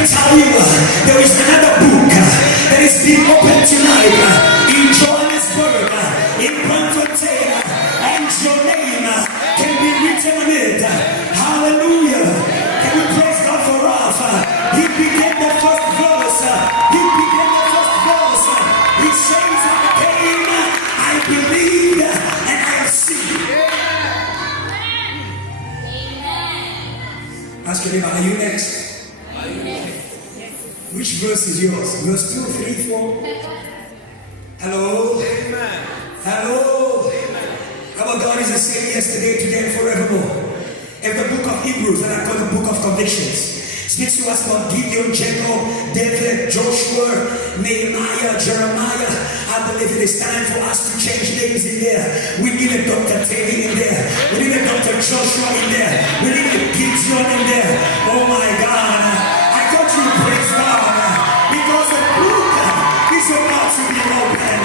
me tell you, there is another book that is being opened tonight in Johannesburg, in Bloemfontein, and your name can be written on it. Hallelujah. Can we praise God for Ralph? He began the first verse. He began the first verse. He says, I came, I believe, and I have seen. Ask your neighbor, are you next? Which verse is yours? Verse 2, 3, 4? Hello? Amen. Hello? Amen. Our God is the same yesterday, today, and forevermore. In the book of Hebrews, that I call the book of convictions, speaks to us about Gideon, Jacob, David, Joshua, Nehemiah, Jeremiah. I believe it is time for us to change names in there. We need a Dr. Teddy in there. We need a Dr. Joshua in there. We need a Gideon in there. Oh my God. I got you, praise God. Because the book is about to be open.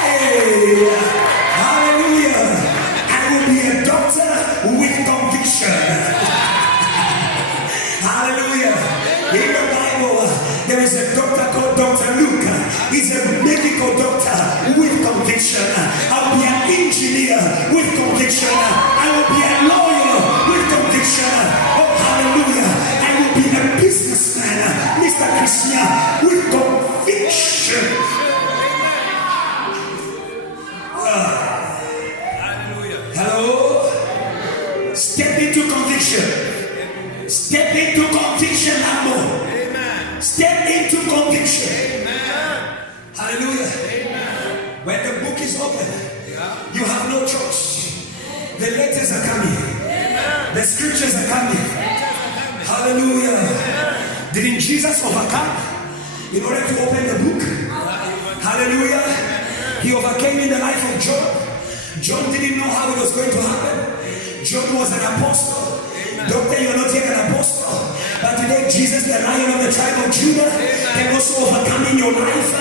Hey! Hallelujah. I will be a doctor with conviction. Hallelujah. In the Bible, there is a doctor called Dr. Luke. He's a medical doctor with conviction. I'll be an engineer with conviction. I will be a lawyer with conviction. Oh, hallelujah. I will be a businessman, Mr. Christian, with conviction. Hello? Step into conviction. Step into conviction, Lambo. Amen. Step into conviction. Amen. Hallelujah. Amen. When the book is open, you have no choice. The letters are coming. Amen. The scriptures are coming. Hallelujah. Amen. Didn't Jesus overcome in order to open the book? Hallelujah. He overcame in the life of Job. John didn't know how it was going to happen. John was an apostle. Doctor, you're not yet an apostle. But today, Jesus, the Lion of the tribe of Judah, can also overcome in your life.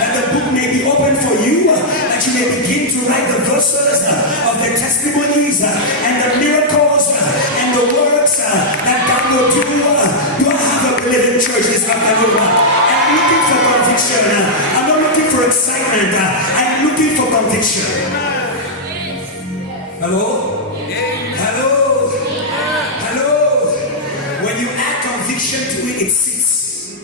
That the book may be open for you. That you may begin to write the verses of the testimonies and the miracles and the works that God will do. Do I have a believing church this afternoon? I'm looking for conviction. I'm not looking for excitement. I'm looking for conviction. Hello? Hello? Hello? When you add conviction to it, it sits.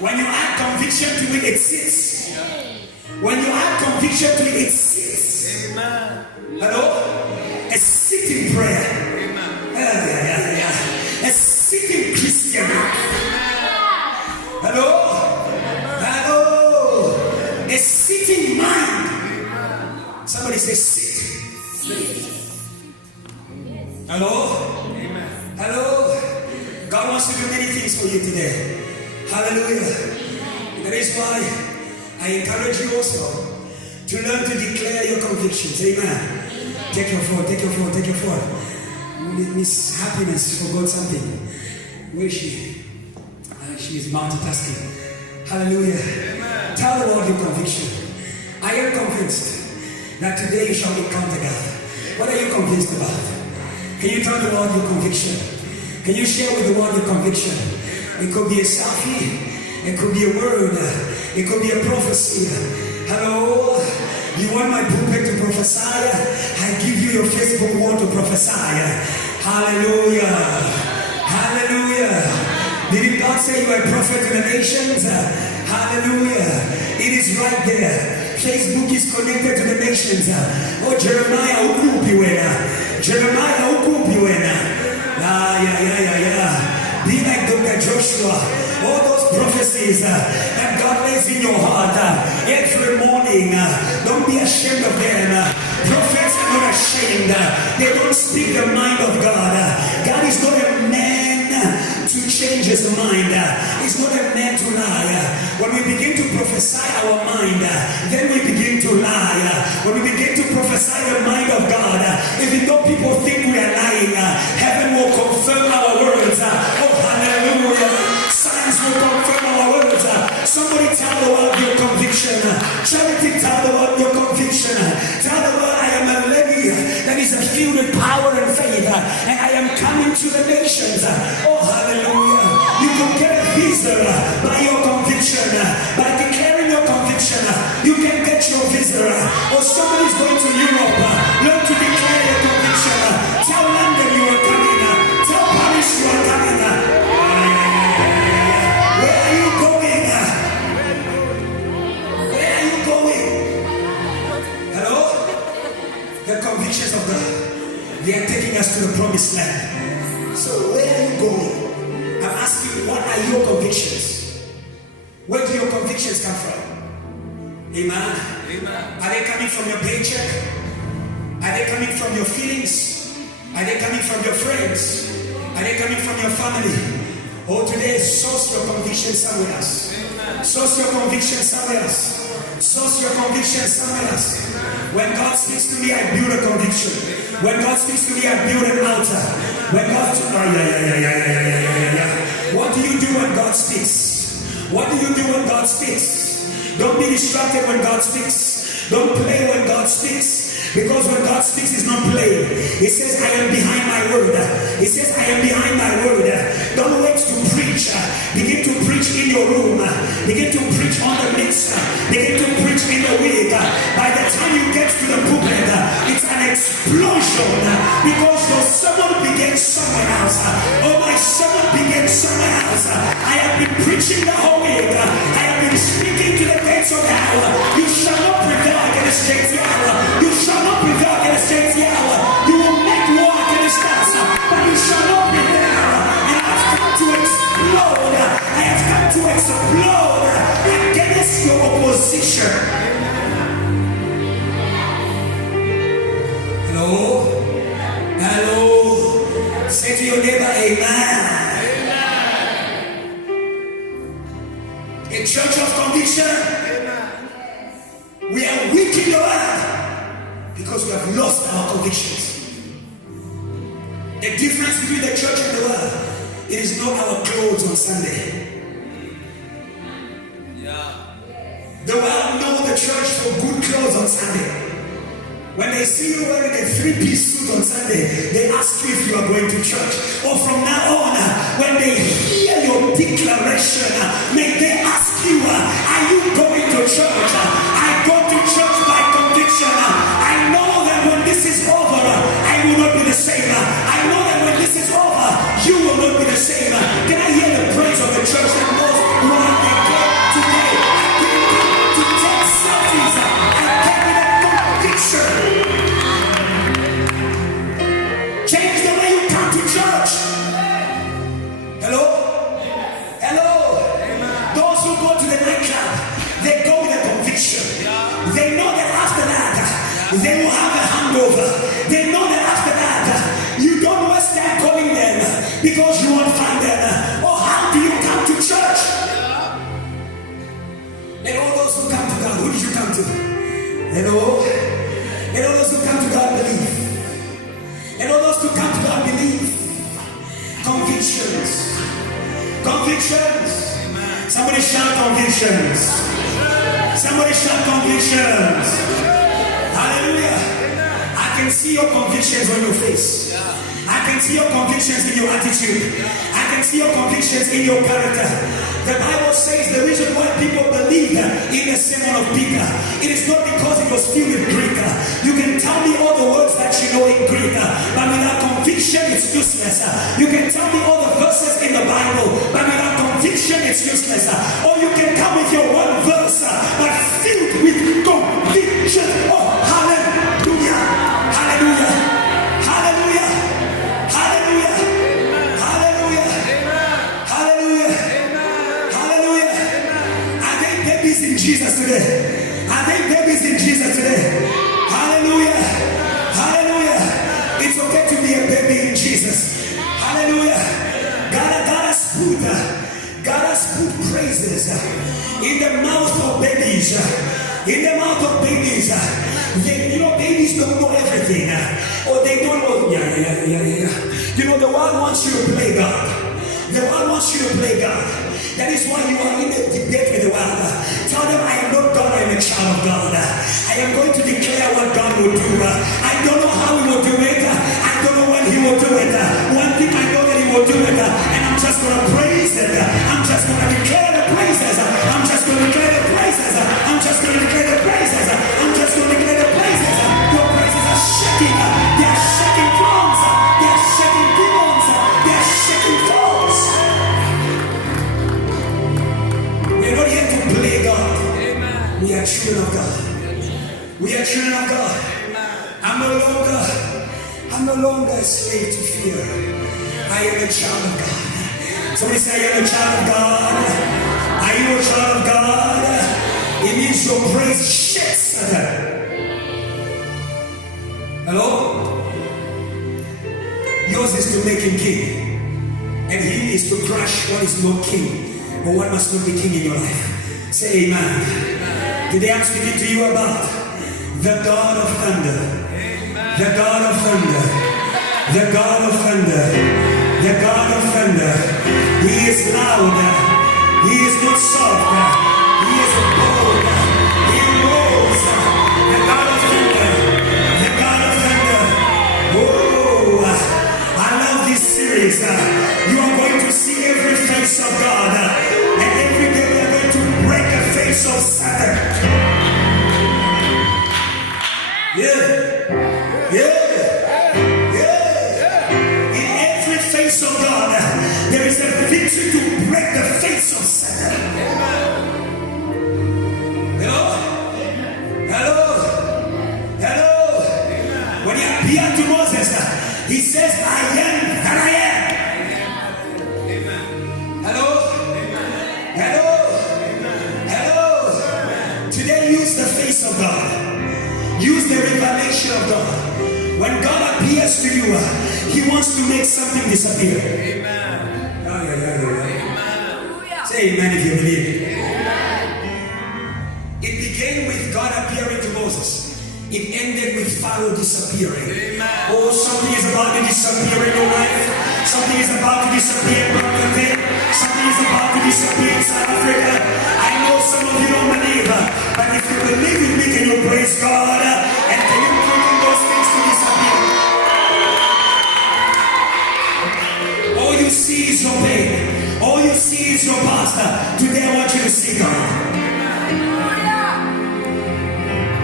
When you add conviction to it, it sits. When you add conviction to it, it sits. Amen. Hello? A sitting prayer. Amen. A sitting Christian. Hello? Hello? A sitting mind. Somebody say sit. Hello? Amen. Hello? God wants to do many things for you today. Hallelujah. That is why I encourage you also to learn to declare your convictions. Amen. Take your phone, take your phone, take your phone. Miss Happiness forgot something. Where is she? She is multitasking. Hallelujah. Amen. Tell the Lord your conviction. I am convinced that today you shall encounter God. What are you convinced about? Can you tell the Lord your conviction? Can you share with the world your conviction? It could be a selfie. It could be a word. It could be a prophecy. Hello? You want my pulpit to prophesy? I give you your Facebook wall to prophesy. Hallelujah. Hallelujah. Did God say you are a prophet to the nations? Hallelujah. It is right there. Facebook is connected to the nations. Oh, Jeremiah, who you Jeremiah, who you yeah. Be like Dr. Joshua. All those prophecies that God lays in your heart every morning. Don't be ashamed of them. Prophets are not ashamed. They don't speak the mind of God. God is not a man to change his mind. He's not a man to lie. When we begin to prophesy our mind, then we begin to lie. When we begin to prophesy the mind of God, even though people think we are lying, heaven will confirm our words. Oh, hallelujah. Signs will confirm our words. Somebody tell the world your conviction. Charity, tell the world your conviction. Tell the world I am a lady that is filled with power and faith, and I am coming to the nations. Oh, hallelujah. visa by your conviction. By declaring your conviction, you can get your visa. Or somebody's going to Europe, learn to declare your conviction. Tell London you are coming. Tell Paris you are coming. Where are you going? Where are you going? Hello? The convictions of God, they are taking us to the promised land. So where are you going? I'm asking, what are your convictions? Where do your convictions come from? Amen. Amen. Are they coming from your paycheck? Are they coming from your feelings? Are they coming from your friends? Are they coming from your family? Or today, source your conviction somewhere else. Source your conviction somewhere else. Source your conviction somewhere else. When God speaks to me, I build a conviction. When God speaks to me, I build an altar. When God, what do you do when God speaks? What do you do when God speaks? Don't be distracted when God speaks. Don't play when God speaks. Because when God speaks, it's not playing. He says, I am behind my word. He says, I am behind my word. Don't wait to preach. Begin to preach in your room. Begin to preach on the mix. Begin to preach in the week. By the time you get to the pulpit, it's an explosion. Because your sermon begins somewhere else. Oh, my sermon begins somewhere else. I have been preaching the whole week. I have been speaking to the gates of hell. You shall not prevail against gates of hell. You shall not prevail against gates of hell. You will make war against us, but you shall not prevail. And I have come to explode. I have come to explode against your opposition. Hello? Hello? Say to your neighbor, amen. A church of conviction. We are weak in the world because we have lost our convictions. The difference between the church and the world, it is not our clothes on Sunday. The world knows the church for good clothes on Sunday. When they see you wearing a 3-piece suit on Sunday, they ask you if you are going to church. Or from now on, when they hear your declaration, may they ask you, are you going to church? I go to church by conviction. I know that when this is over, I will not be the same. I know that when this is over, you will not be the same. Can I hear the praise of the church that knows what I declare today? I didn't come to take selfies. I came with a conviction. Change the way you come to church. Hello? Hello? Those who go to the nightclub, they go with a conviction. They know that after that, they will have a hangover. They know that after that, you don't waste time calling them because you won't find them. Or how do you come to church? And all those who come to God, who did you come to? Hello? And all those who come to God believe. And all those who come to God believe. Convictions. Convictions. Somebody shout convictions. Somebody shout convictions. Hallelujah. I can see your convictions on your face. I can see your convictions in your attitude. I can see your convictions in your character. The Bible says the reason why people believe in the sermon of Peter, it is not because it was filled with Greek. You can tell me all the words that you know in Greek, but without conviction it's useless. You can tell me all the verses in the Bible, but without conviction it's useless. Or you can come with your one verse, but filled with conviction. Oh, hallelujah! Hallelujah! Hallelujah! Hallelujah! Hallelujah! Hallelujah! Hallelujah! Are they babies in Jesus today? Are they babies in Jesus today? Hallelujah! Hallelujah! It's okay to be a baby in Jesus. Hallelujah! God has put praises in the mouth of babies. In the mouth of babies. Babies don't know everything. Or they don't know. You know, the world wants you to play God. The world wants you to play God. That is why you are in a debate with the world. Tell them I am not God, I am a child of God. I am going to declare what God will do. I don't know how He will do it. I don't know when He will do it. One thing I know that He will do it. And I'm just going to praise it. I'm just going I'm no longer a slave to fear. I am a child of God. Somebody say, I am a child of God. Are you a child of God? It means your praise shakes. Hello? Yours is to make him king. And he is to crush what is not king. But what must not be king in your life. Say amen. Today I'm speaking to you about the God of thunder. The God of thunder. The God of thunder. The God of thunder. He is loud. He is not soft. He is bold. He rolls. The God of thunder. The God of thunder. Oh, I love this series. You are going to see every face of God. And every day we are going to break the face of Satan. Yeah. Yeah. Face of God, there is a victory to break the face of Satan. Hello? Hello? Hello? When he appeared to Moses, he says, I am that I am. Hello? Hello? Hello? Today use the face of God. Use the revelation of God. When God appears to you, he wants to make something disappear. Amen. Say amen if you believe it. It began with God appearing to Moses. It ended with Pharaoh disappearing. Amen. Oh, something is about to disappear in your life. Something is about to disappear in Bangladesh. Something is about to disappear in South Africa. I know some of you don't believe, but if you believe in me, can you praise God? And can you bring those things to disappear? All you see is your pain. All you see is your pastor. Today I want you to see God.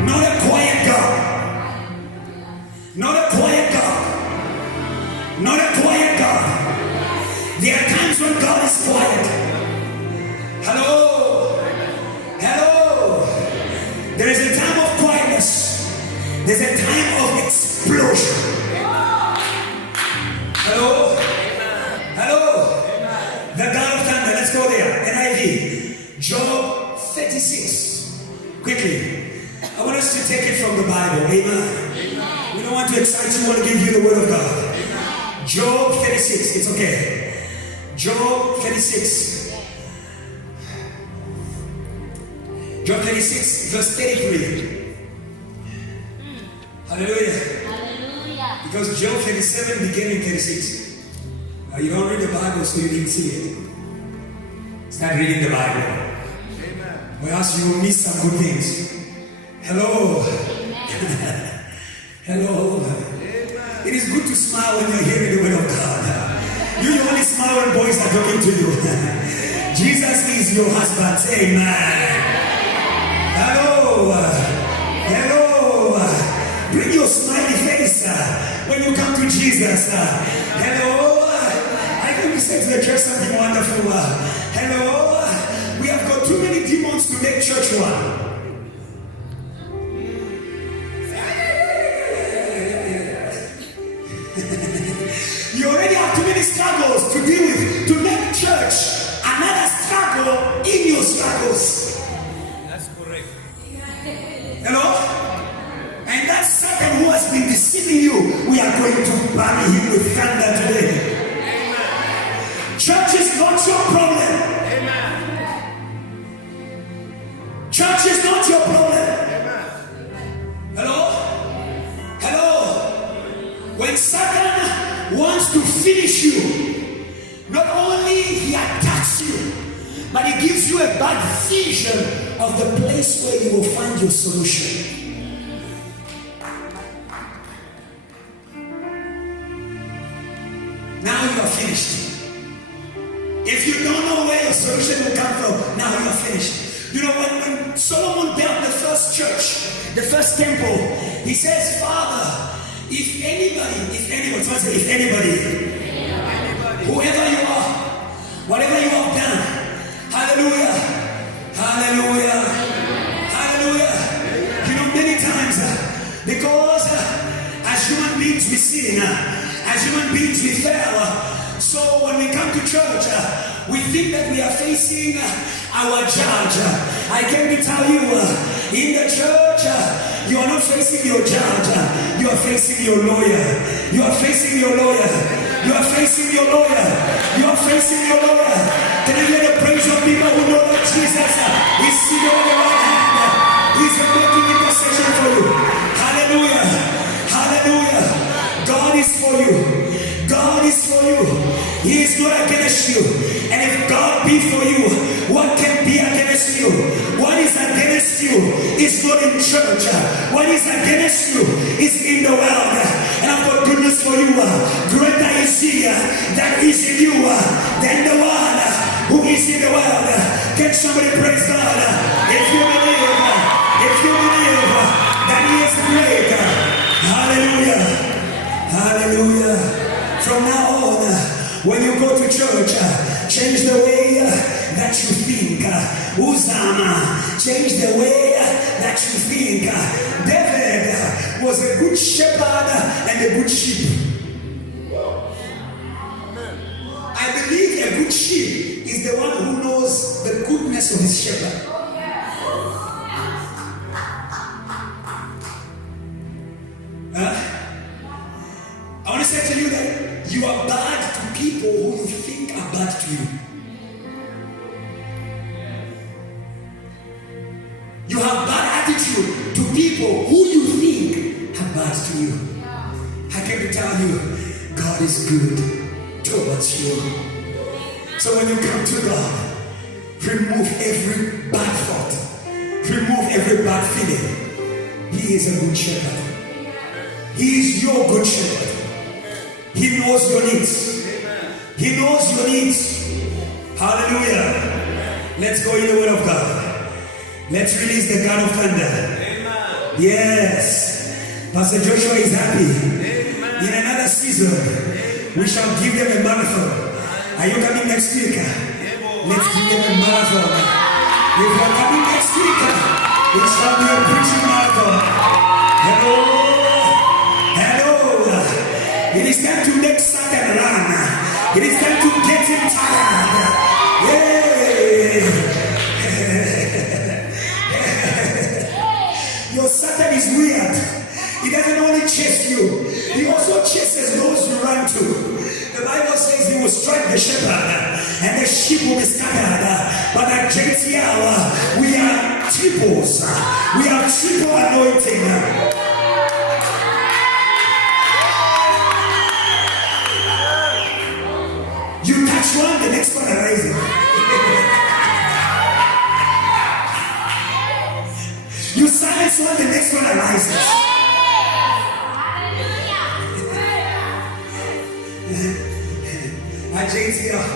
Not a quiet God. Not a quiet God. Not a quiet God. There are times when God is quiet. Hello. Hello. There is a time of quietness. There's a time of explosion. Hello. Hello. The God of thunder. Let's go there. NIV. Job 36. Quickly. I want us to take it from the Bible. Amen. We don't want to excite you. We want to give you the word of God. Job 36. It's okay. Job 36. Job 36, verse 33. Hallelujah. Hallelujah. Because Job 37 began in 36. Now you don't read the Bible, so you didn't see it. Start reading the Bible. Amen. Or else you will miss some good things. Hello. Hello. Amen. It is good to smile when you're hearing the word of God. You only smile when boys are talking to you. Jesus is your husband. Say amen. Hello. Hello. Bring your smiley face when you come to Jesus. Hello. I think we said to the church something wonderful. Hello. We have got too many demons to make church one. You already have too many struggles to deal with to make church another struggle in your struggles. That's correct. Hello? And that Satan who has been deceiving you, we are going to bury him with thunder today. Amen. Church is not your problem. Amen. Church is not your problem. Amen. Hello? Hello? When Satan wants to finish you, not only he attacks you, but he gives you a bad vision of the place where you will find your solution. Now you are finished. If you don't know where your solution will come from, now you are finished. You know, when Solomon built the first church, the first temple, he says, Father, if anybody, whoever you are, whatever you have done, hallelujah, hallelujah, hallelujah. You know, many times, because as As human beings, we sin. As human beings, we fail. So when we come to church, we think that we are facing our judge. I came to tell you, in the church, you are not facing your judge. You are facing your lawyer. You are facing your lawyer. You are facing your lawyer. You are facing your lawyer. Can I hear the praise of people who know that Jesus is sitting on the right hand? He's making intercession for you. Hallelujah. Hallelujah. God is for you. God is for you. He is not against you. And if God be for you, what can be against you? What is against you is not in church. What is against you is in the world. And I've got goodness for you. Greater is he that is in you than the one who is in the world. Can somebody praise God? If you believe that he is great. Hallelujah. Hallelujah. From now on, when you go to church, change the way that you think. Uzama, change the way that you think. David was a good shepherd and a good sheep. I believe a good sheep is the one who knows the goodness of his shepherd. I want to say to you that you are bad to people who you think are bad to you. You have bad attitude to people who you think are bad to you. I came to tell you, God is good towards you. So when you come to God, remove every bad thought. Remove every bad feeling. He is a good shepherd. He is your good shepherd. He knows your needs. He knows your needs. Hallelujah. Let's go in the word of God. Let's release the God of thunder. Yes. Pastor Joshua is happy. In another season, we shall give them a marathon. Are you coming next week? Let's give them a marathon. If you are coming next week, it shall be a preaching marathon. Hello. It is time to make Satan run. It is time to get him tired. Your Satan is weird. He doesn't only chase you, he also chases those you run to. The Bible says he will strike the shepherd and the sheep will be scattered. But at JTL, we are triples. We have triple anointing. You touch one, the next one arises. You silence one, the next one arises. At JTL,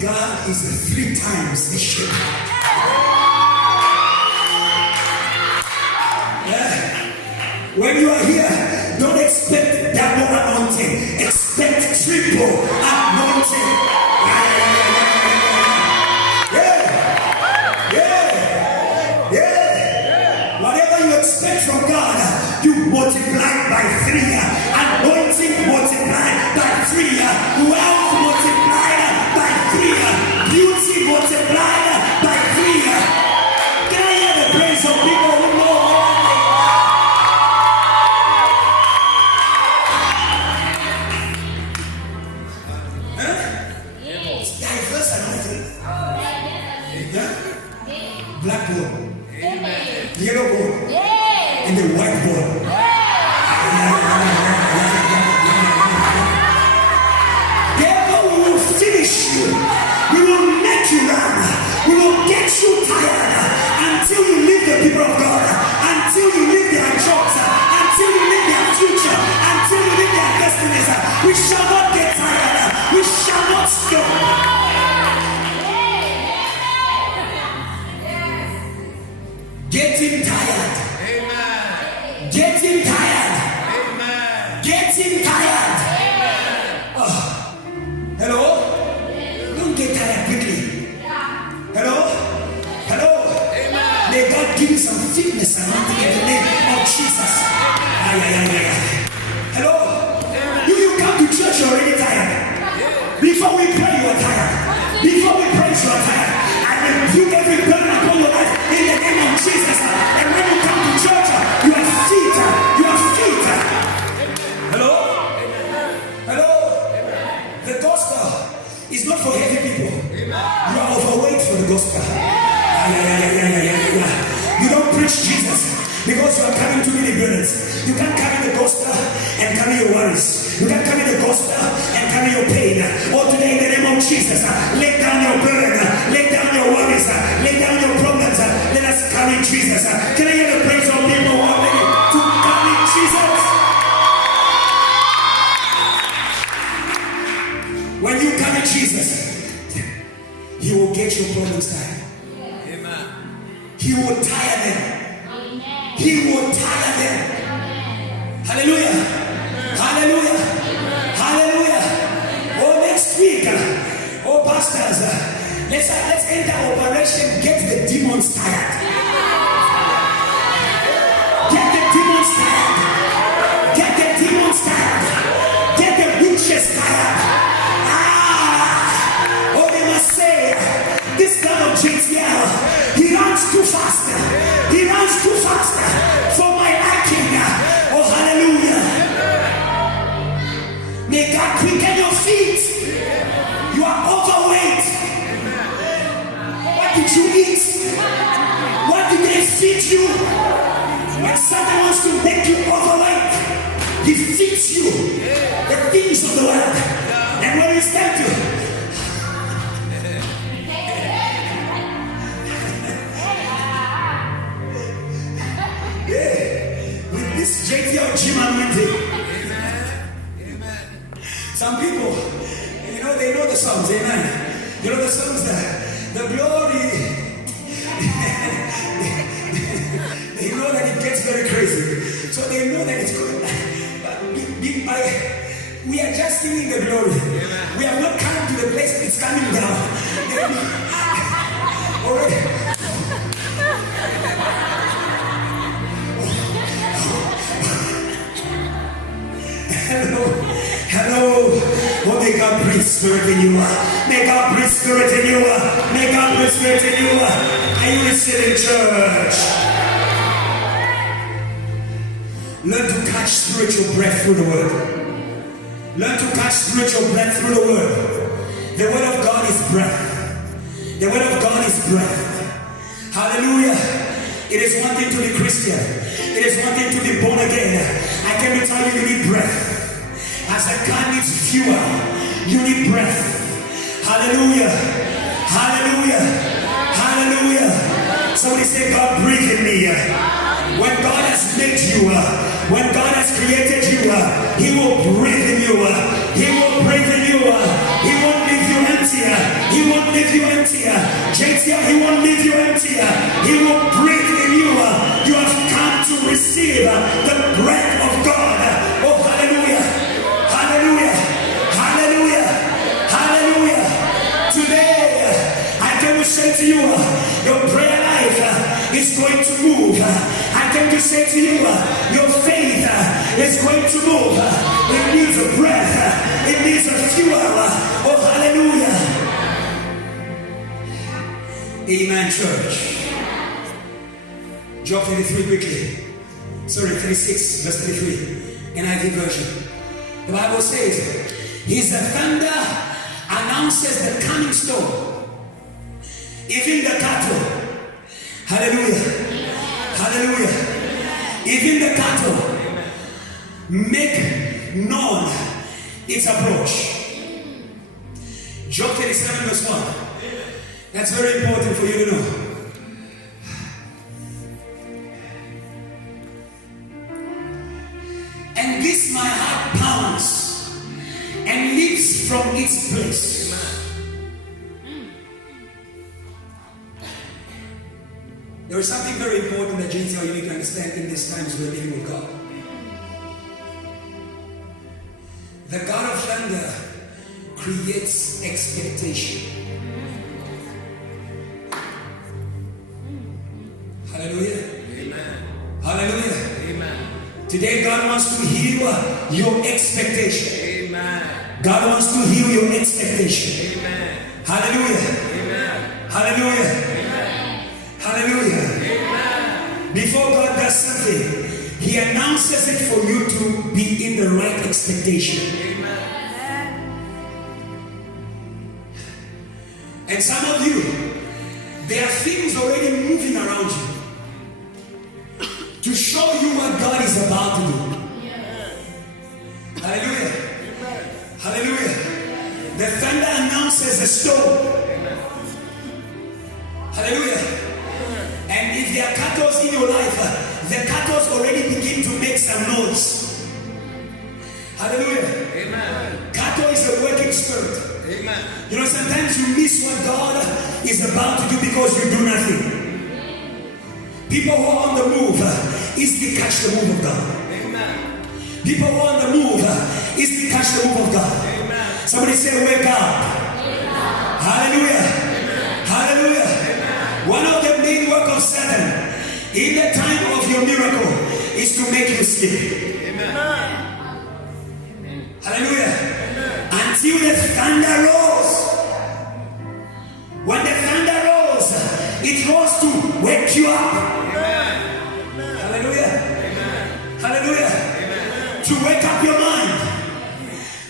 God is 3 times the shepherd. When you are here, don't expect double anointing. Expect triple anointing. Whatever you expect from God, you multiply by 3. Anointing multiplied by 3. Wealth multiplied by 3. Beauty multiplied by 3. Can I hear the praise of people who know diverse anointing? Black bone, yellow bone, and the white bone. Devil will finish you. We will make you run. We will get you tired until you leave the people of God, until you leave their jobs, until you leave their future, until you leave their destinies. We shall not get tired. We shall not stop. Getting tired. Amen. Getting tired. Amen. Getting tired. Amen. Oh. Hello? Don't get tired quickly. Hello? Hello? Amen. May God Before we pray, you are tired. Before we praise, you are tired. I rebuke every burden upon your life in the name of Jesus. And when you come to church, you are feet. You are feet. Hello? Hello? The gospel is not for heavy people. You are overweight for the gospel. You don't preach Jesus because you are carrying too many burdens. You can't carry the gospel and carry your worries. You can't carry the gospel and carry your pain. Oh, today in the name of Jesus, lay down your burden, lay down your worries, lay down your problems. Let us carry Jesus. Can I hear the praise of people who are ready to carry Jesus? When you carry Jesus, He will get your problems tired. Amen. He will tire them. He will tire them. Hallelujah. Hallelujah. Hallelujah. Oh, next week, oh pastors, let's enter operation. Get the demons tired. Get the demons tired. Get the demons tired. Get the witches tired. Oh, they must say, this God of JTL, he runs too fast. He runs too fast for my liking. Oh, hallelujah. May God quicken your feet. You are overweight. What did you eat? What did they feed you? When Satan wants to make you overweight, he feeds you the things of the world. And when it's time to with this JTL gym anointing. Some people, they know the songs, amen. You know the songs that the glory. They know that it gets very crazy. So they know that it's good. We are just singing the glory. We are not coming to the place it's coming down. Already. Hello. Oh, may God breathe spirit in you. May God breathe spirit in you. May God breathe spirit in you. Are you receiving, church? Learn to catch spiritual breath through the word. Learn to catch spiritual breath through the word. The word of God is breath. The word of God is breath. Hallelujah. It is one thing to be Christian. It is one thing to be born again. I can tell you need breath. As a car needs fuel, you need breath. Hallelujah. Hallelujah. Hallelujah. Somebody say, God, breathe in me. When God has made you, when God has created you, He will breathe in you. He will breathe in you. He won't leave you empty. He won't leave you empty. JTL, He won't leave you empty. He will breathe in you. You have come to receive the breath of God. Oh, hallelujah. Hallelujah. Hallelujah. Hallelujah. Today, I came to say to you, your prayer life is going to move. I came to say to you, your faith is going to move. It needs a breath. It needs a fuel. Oh, hallelujah. Amen, church. Job 33 quickly. Sorry, 36, verse 33. NIV version. The Bible says, His thunder announces the coming storm. Even the cattle. Hallelujah. Hallelujah. Even the cattle make known its approach. Job 37 verse 1. That's very important for you to know. And this my heart pounds and leaps from its place. There is something very important that JTL you need to understand in these times we're dealing with God. The God of thunder creates expectation. Hallelujah. Amen. Hallelujah. Amen. Today God wants to heal your expectation. Amen. God wants to heal your expectation. Amen. Hallelujah. Amen. Hallelujah. Amen. Hallelujah. Amen. Before God does something, He announces it for you to be in the right expectation. Amen. And some of you, there are things already moving around you to show you what God is about to do. Hallelujah. Hallelujah. The thunder announces the storm. Hallelujah. And if there are cattle in your life, the cattle already begin to make some noise. Hallelujah. Amen. Cattle is a working spirit. Amen. You know, sometimes you miss what God is about to do because you do nothing. People who are on the move easily catch the move of God. Amen. People who are on the move easily catch the move of God. Amen. Somebody say, wake up. Hallelujah. Hallelujah. One of the main work of Satan in the time of your miracle is to make you sleep. Amen. Hallelujah. Until the thunder rose. When the thunder rose, it rose to wake you up. Amen. Hallelujah. Amen. Hallelujah. Amen. To wake up your mind.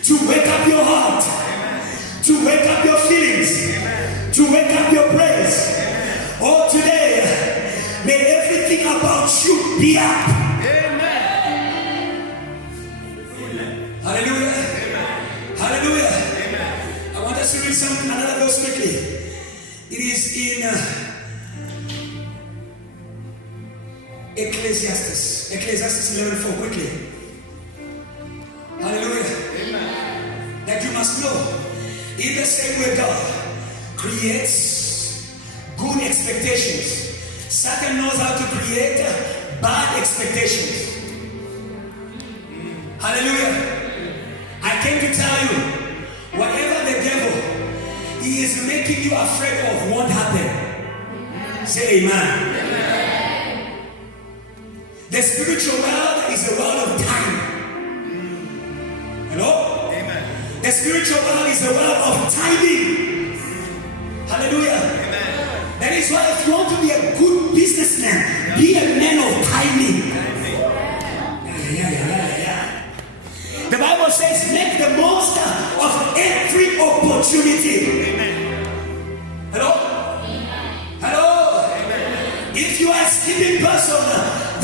To wake up your heart. To wake up your feelings. To wake up your praise. Oh, today, may everything about you be up. Hallelujah. Hallelujah. I want us to read another verse quickly. It is in Ecclesiastes 11:4 quickly. Hallelujah. That you must know, in the same way God creates good expectations, Satan knows how to create bad expectations. Hallelujah. I came to tell you, whatever the devil he is making you afraid of won't happen. Say amen. The spiritual world is a world of time. Hello? Amen. The spiritual world is a world of timing. Hallelujah. Amen. That is why if you want to be a good businessman, be a man of timing. The Bible says, make the most of every opportunity. Amen. Hello? Hello? Amen. If you are a sleeping person,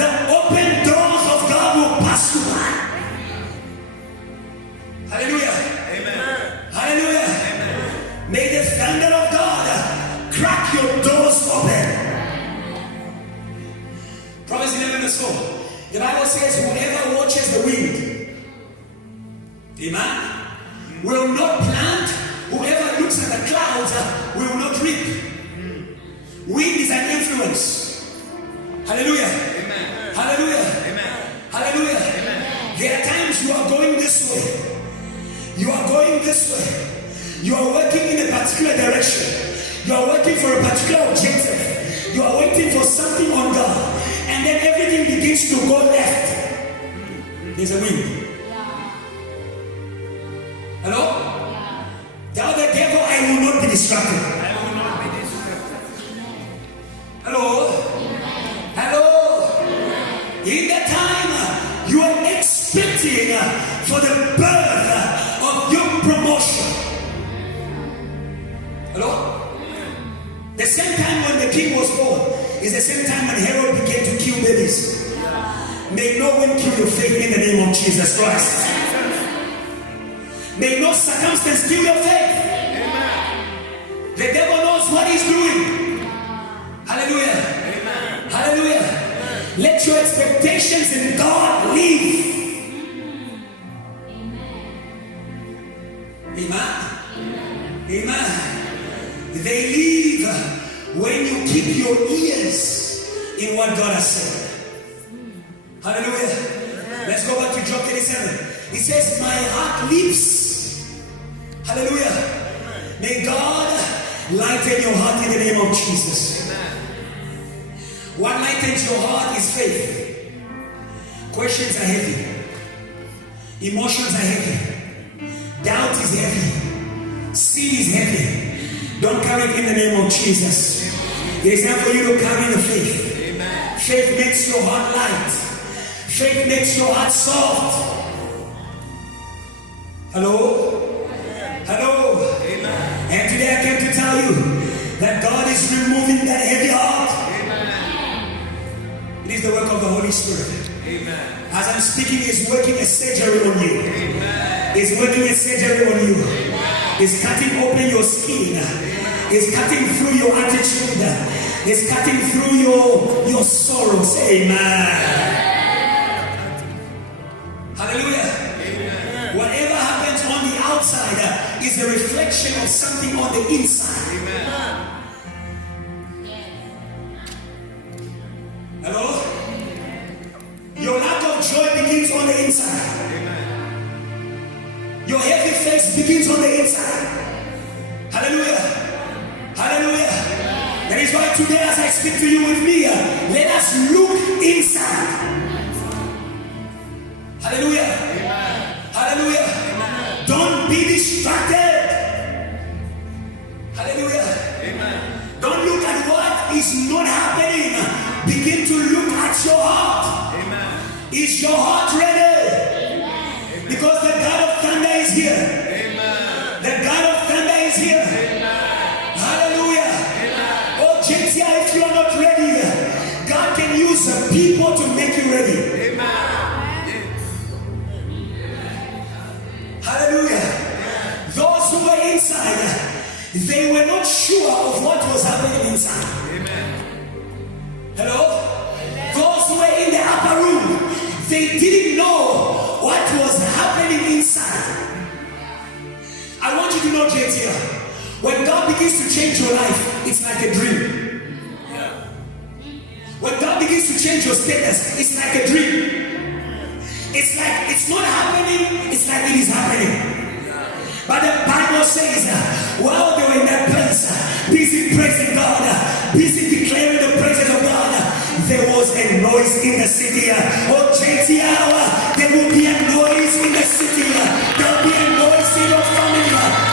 the open doors of God will pass you by. Hallelujah. Amen. Hallelujah. Amen. May the thunder of God crack your doors open. Proverbs 11:4. The Bible says, whoever watches the wind, amen, will not plant. Whoever looks at the clouds will not reap. Wind is an influence. Hallelujah. Amen. Hallelujah. Amen. Hallelujah. Amen. There are times you are going this way. You are going this way. You are working in a particular direction. You are working for a particular objective. You are waiting for something on God. And then everything begins to go left. There's a wind. Hello? Tell the devil, I will not be distracted. I will not be distracted. Hello? Hello? In that time, you are expecting for the birth of your promotion. Hello? The same time when the king was born is the same time when Herod began to kill babies. May no one kill your faith in the name of Jesus Christ. May no circumstance kill your faith. Amen. The devil knows what he's doing. Hallelujah. Amen. Hallelujah. Let your expectations in God live. Amen. Amen. They live when you keep your ears in what God has said. Hallelujah. Let's go back to Job 37. It says, my heart leaps. Hallelujah. May God lighten your heart in the name of Jesus. What lightens your heart is faith. Questions are heavy. Emotions are heavy. Doubt is heavy. Sin is heavy. Don't carry it in the name of Jesus. It is time for you to carry the faith. Amen. Faith makes your heart light. Faith makes your heart soft. Hello? Hello? Amen. And today I came to tell you that God is removing that heavy heart. Amen. It is the work of the Holy Spirit. Amen. As I'm speaking, He's working a surgery on you. Amen. He's working a surgery on you. Amen. He's cutting open your skin. He's cutting through your attitude. He's cutting through your sorrows. Amen. Hallelujah. Amen. Whatever happens on the outside is a reflection of something on the inside. Amen. Hello? Your lack of joy begins on the inside. Amen. Your heavy face begins on the inside. Hallelujah. Hallelujah. That is why today as I speak to you with me, let us look inside. Hallelujah. Amen. Hallelujah. Amen. Don't be distracted. Hallelujah. Amen. Don't look at what is not happening. Begin to look at your heart. Amen. Is your heart ready? Because the God of thunder is here. Amen. The God of thunder is here. Amen. Hallelujah. Amen. Oh, Jensia, if you are not ready, God can use people to make you ready. Amen. Hallelujah. Those who were inside, they were not sure of what was happening inside. Amen. Hello? Those who were in the upper room, they didn't know what was happening inside. I want you to know, JT, when God begins to change your life, it's like a dream. When God begins to change your status, it's like a dream. It's like it's not happening, it's like it is happening. But the Bible says, while they were in that place, busy praising God, busy declaring the praises of God, there was a noise in the city. Oh, JTL, there will be a noise in the city. There will be a noise in your family.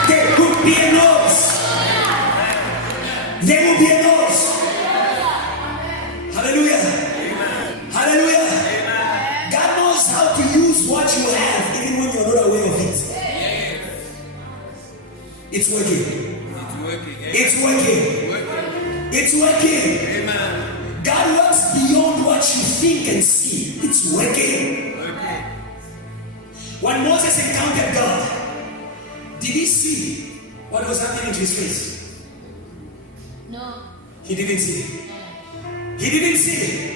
There will be a noise. There will be a noise. Hallelujah. Hallelujah. God knows how to use what you have, even when you're not aware of it. It's working. It's working. It's working. Amen. God works beyond what you think and see. It's working. When Moses encountered God, did he see what was happening to his face? No. He didn't see. He didn't see.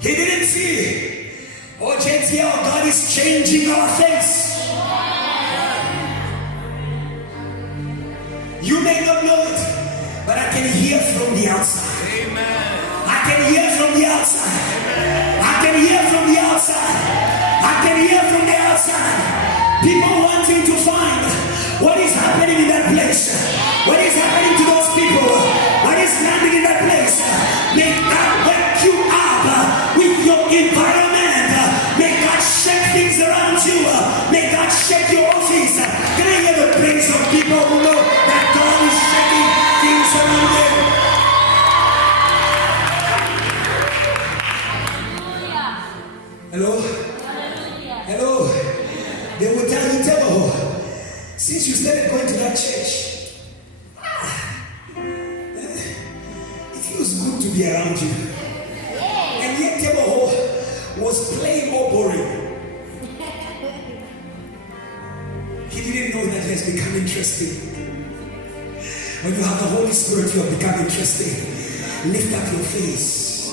He didn't see. Oh, JTL, God is changing our face. You may not know it, but I can hear from the outside. Amen. I can hear from the outside. I can hear from the outside. I can hear from the outside. People wanting to find what is happening in that place. What is happening to those people? What is landing in that place? May God wake you up with your environment. May God shake things around you. May God shake your office. Can I hear the praise of people who know that God is shaking things around them? Hello? Hello? They will tell you, since you started going to that church, it feels good to be around you. And yet Tebo was plain or boring. He didn't know that he has become interesting. When you have the Holy Spirit, you have become interesting. Lift up your face.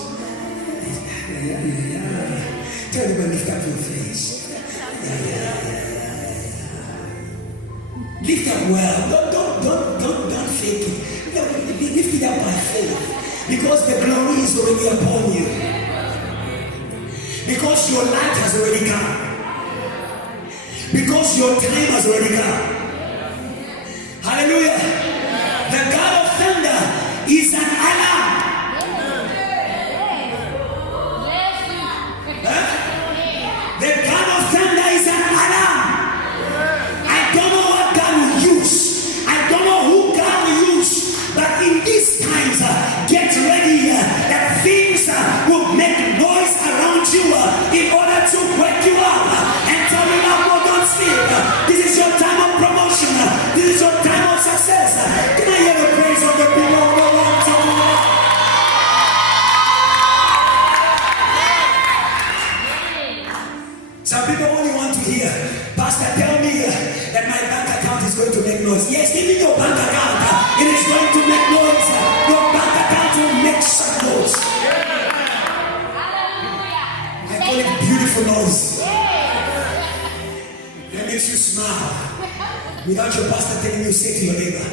Tell them to lift up your face. Lift up well. Don't fake it. Lift it up by faith. Because the glory is already upon you. Because your light has already come. Because your time has already come. Hallelujah. The God of thunder is an alarm. The God of thunder is an alarm. I don't know what God making noise. Yes, even your bank account, it is going to make noise. Your bank account will make some noise. I call it beautiful noise. That makes you smile. Without your pastor telling you, say to your neighbor.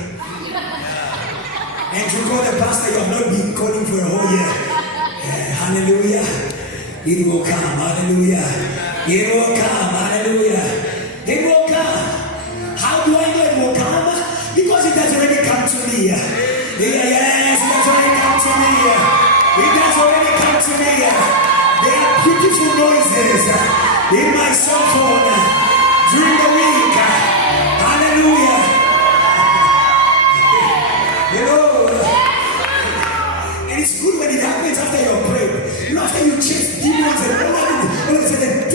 And you call the pastor, you have not been calling for a whole year. Hallelujah. It will come. Hallelujah. It will come. Hallelujah. It will come. How do I know it will come? Because it has already come to me. Yes, it has already come to me. It has already come to me. There are beautiful noises in my cell phone during the week. Hallelujah. You know, and it's good when it happens after your prayer. You know, after you chase demons and all of a sudden,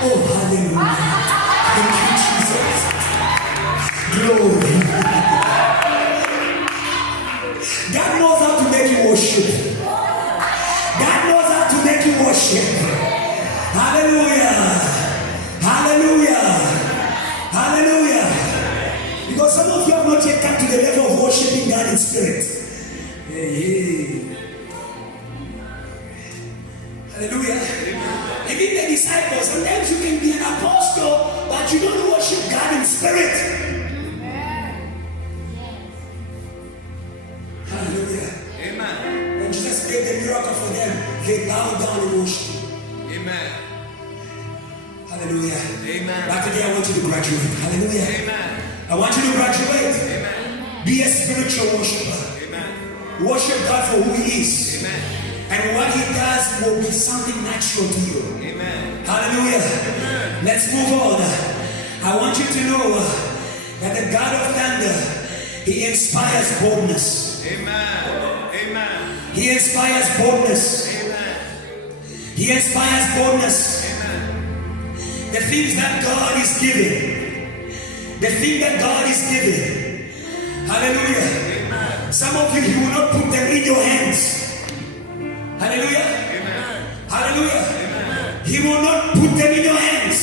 oh, hallelujah. Thank you, Jesus. Glory. God knows how to make you worship. God knows how to make you worship. Hallelujah. Hallelujah. Hallelujah. Because some of you have not yet come to the level of worshiping God in spirit. Hey. Hallelujah. Even the disciples, sometimes you can be an apostle, but you don't worship God in spirit. Hallelujah. Amen. When Jesus made the miracle for them, they bowed down and worship. Amen. Hallelujah. Amen. But today I want you to graduate. Hallelujah. Amen. I want you to graduate. Amen. Be a spiritual worshiper. Amen. Worship God for who He is. Amen. And what He does will be something natural to you. Amen. Hallelujah. Amen. Let's move on. I want you to know that the God of thunder, He inspires boldness. Amen. Amen. He inspires boldness. Amen. He inspires boldness. Amen. The things that God is giving. The thing that God is giving. Hallelujah. Amen. Some of you, He will not put them in your hands. Hallelujah. Amen. Hallelujah. Amen. He will not put them in your hands.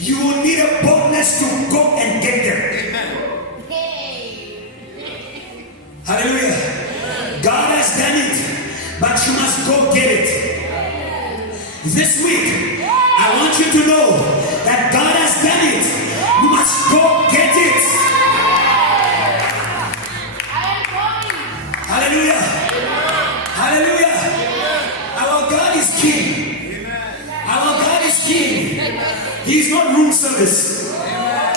You will need a boldness to go and get them. Amen. Hallelujah. God has done it, but you must go get it. This week, I want you to know that God has done it. You must go get it. Hallelujah. Hallelujah. Our God is King. Our God is King. He's not room service.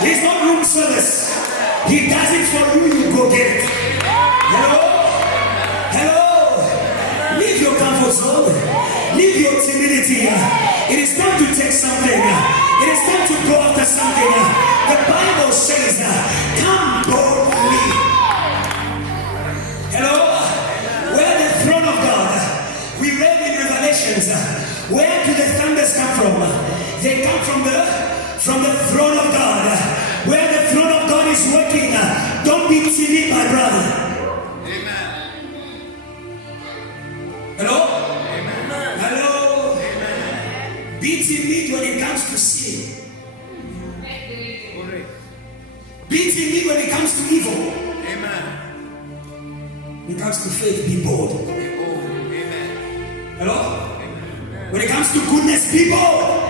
He's not room service. He does it for you, you go get it. Hello? Hello? Leave your comfort zone. Leave your timidity. It is time to take something. It is time to go after something. The Bible says, come boldly. Hello? Where the throne of God. We read in Revelations. Where do the thunders come from? They come from the throne of God. Where the throne of God is working. Don't be timid, my brother. Amen. Hello? Amen. Hello? Amen. Be timid when it comes to sin. Correct. Be timid when it comes to evil. Amen. When it comes to faith, be bold. Oh, amen. Hello? When it comes to goodness, be bold.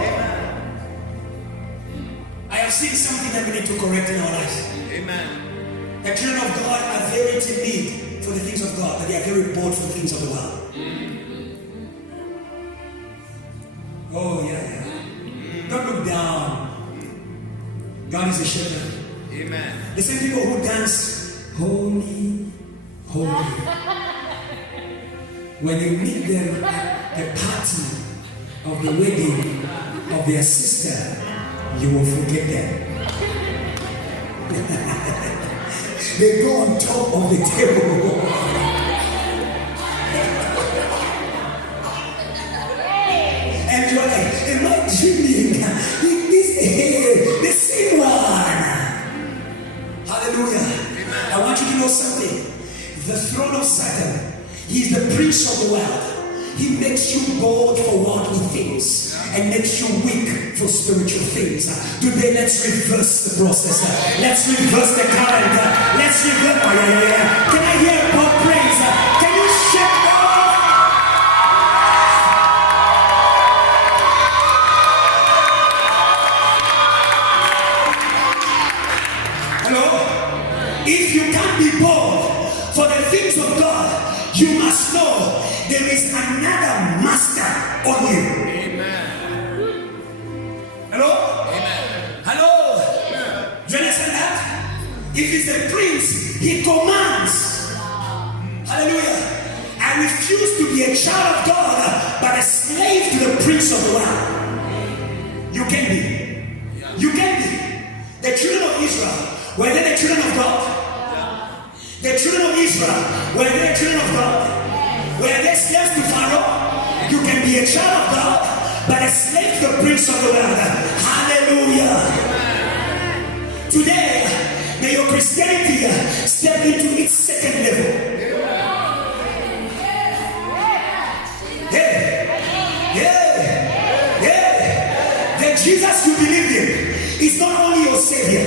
I have seen something that we need to correct in our lives. Amen. The children of God are very timid for the things of God, but they are very bold for the things of the world. Oh, yeah. Don't look down. God is a shepherd. Amen. The same people who dance, holy, holy. When you meet them at the party of the wedding of their sister, you will forget them. They go on top of the table. And you're like, am I dreaming? The same one. Hallelujah. I want you to know something. The throne of Satan, he is the prince of the world. He makes you bold for worldly things and makes you weak for spiritual things. Today, let's reverse the process. Let's reverse the current. Let's reverse. Oh, yeah. Can I hear God praise? Can you shake God? Hello? If you can't be bold for the things of God, you must know there is another master on you. Amen. Hello? Amen. Hello? Do you understand that? If he's a prince, he commands. Hallelujah. I refuse to be a child of God, but a slave to the prince of the world. You can be. You can be. The children of Israel, were they the children of God? The children of Israel, were they the children of God? Were they slaves to Pharaoh? You can be a child of God, but a slave to the prince of the world. Hallelujah. Today, may your Christianity step into its second level. Yeah. The Jesus you believed in is not only your Savior.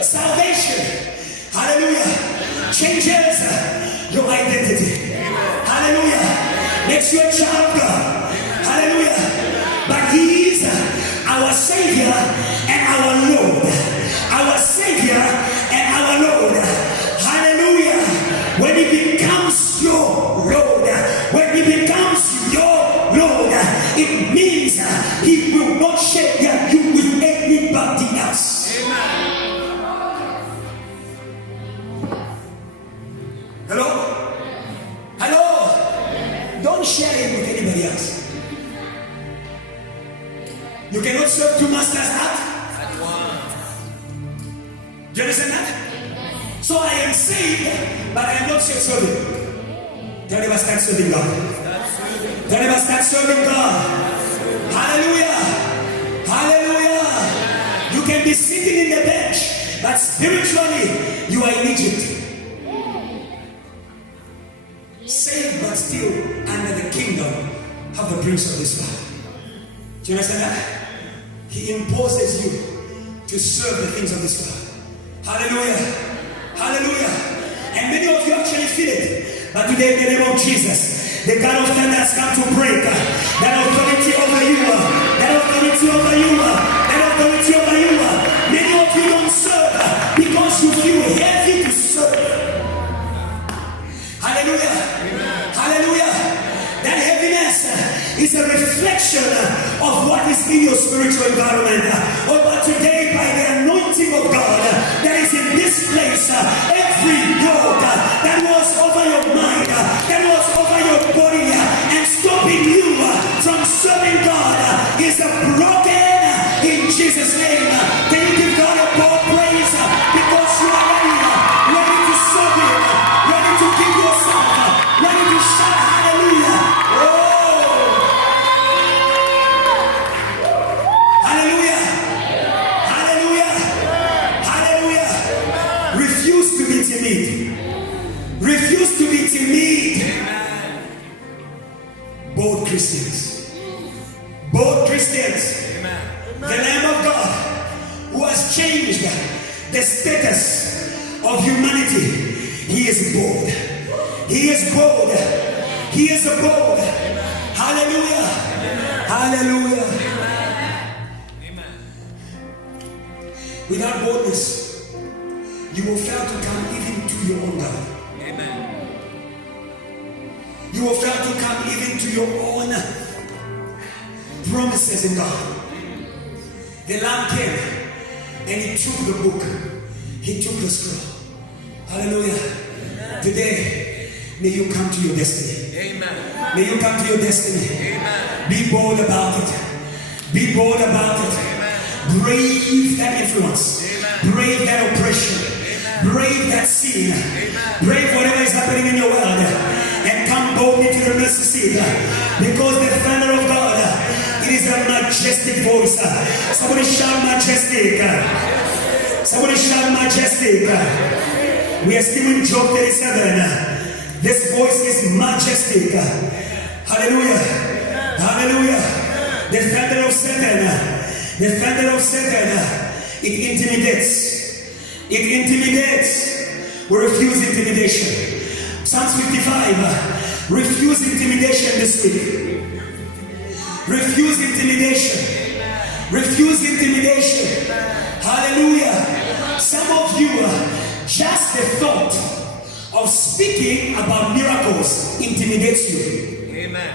Salvation, hallelujah, changes your identity. Hallelujah, makes you a child of God. Hallelujah, but He is our Savior and our Lord. Our Savior and our Lord. Hallelujah, when He becomes your Lord, when He becomes your Lord, it means He will not share you with anybody else. Hello? Don't share Him with anybody else. You cannot serve two masters at once. Do you understand that? So I am saved, but I am not yet serving. Don't ever start serving God. Don't ever start serving God. Hallelujah. Hallelujah. You can be sitting in the bench, but spiritually you are in Egypt. Saved but still under the kingdom of the prince of this world. Do you understand that? He imposes you to serve the things of this world. Hallelujah. Hallelujah. And many of you actually feel it. But today in the name of Jesus, the God of thunder has come to break that authority over you. That authority over you. That authority over you. Many of you don't serve because you feel heavy to serve. Hallelujah. Amen. Hallelujah. That heaviness is a reflection of what is in your spiritual environment. Oh, but today, by the anointing of God that is in this place, every yoke that was over your mind, that was over your body, and stopping you from serving God is broken in Jesus' name. Can you give God a bold praise because you are ready to serve Him, ready to give yourself, ready to shout hallelujah. Hallelujah. Hallelujah. Hallelujah. Refuse to be timid. Refuse to be timid. Bold Christians. Bold Christians. The Lamb of God who has changed the status of humanity. He is bold. He is bold. He is bold. Hallelujah. Hallelujah. Without boldness, you will fail to come even to your own God. Amen. You will fail to come even to your own promises in God. The Lamb came and He took the book. He took the scroll. Hallelujah. Today, may you come to your destiny. Amen. May you come to your destiny. Amen. Be bold about it. Be bold about it. Amen. Brave that influence. Amen. Brave that oppression. Amen. Brave that sin. Amen. Brave whatever is happening in your world. And come boldly to the mercy seat. Because the thunder of God, it is a majestic voice. Somebody shout majestic. Somebody shout majestic. We are still in Job 37. This voice is majestic. Hallelujah. Hallelujah. The thunder of Satan. The thunder of Satan. It intimidates. It intimidates. We refuse intimidation. Psalms 55. Refuse intimidation this week. Refuse intimidation. Refuse intimidation. Hallelujah. Some of you, just the thought of speaking about miracles intimidates you. Amen.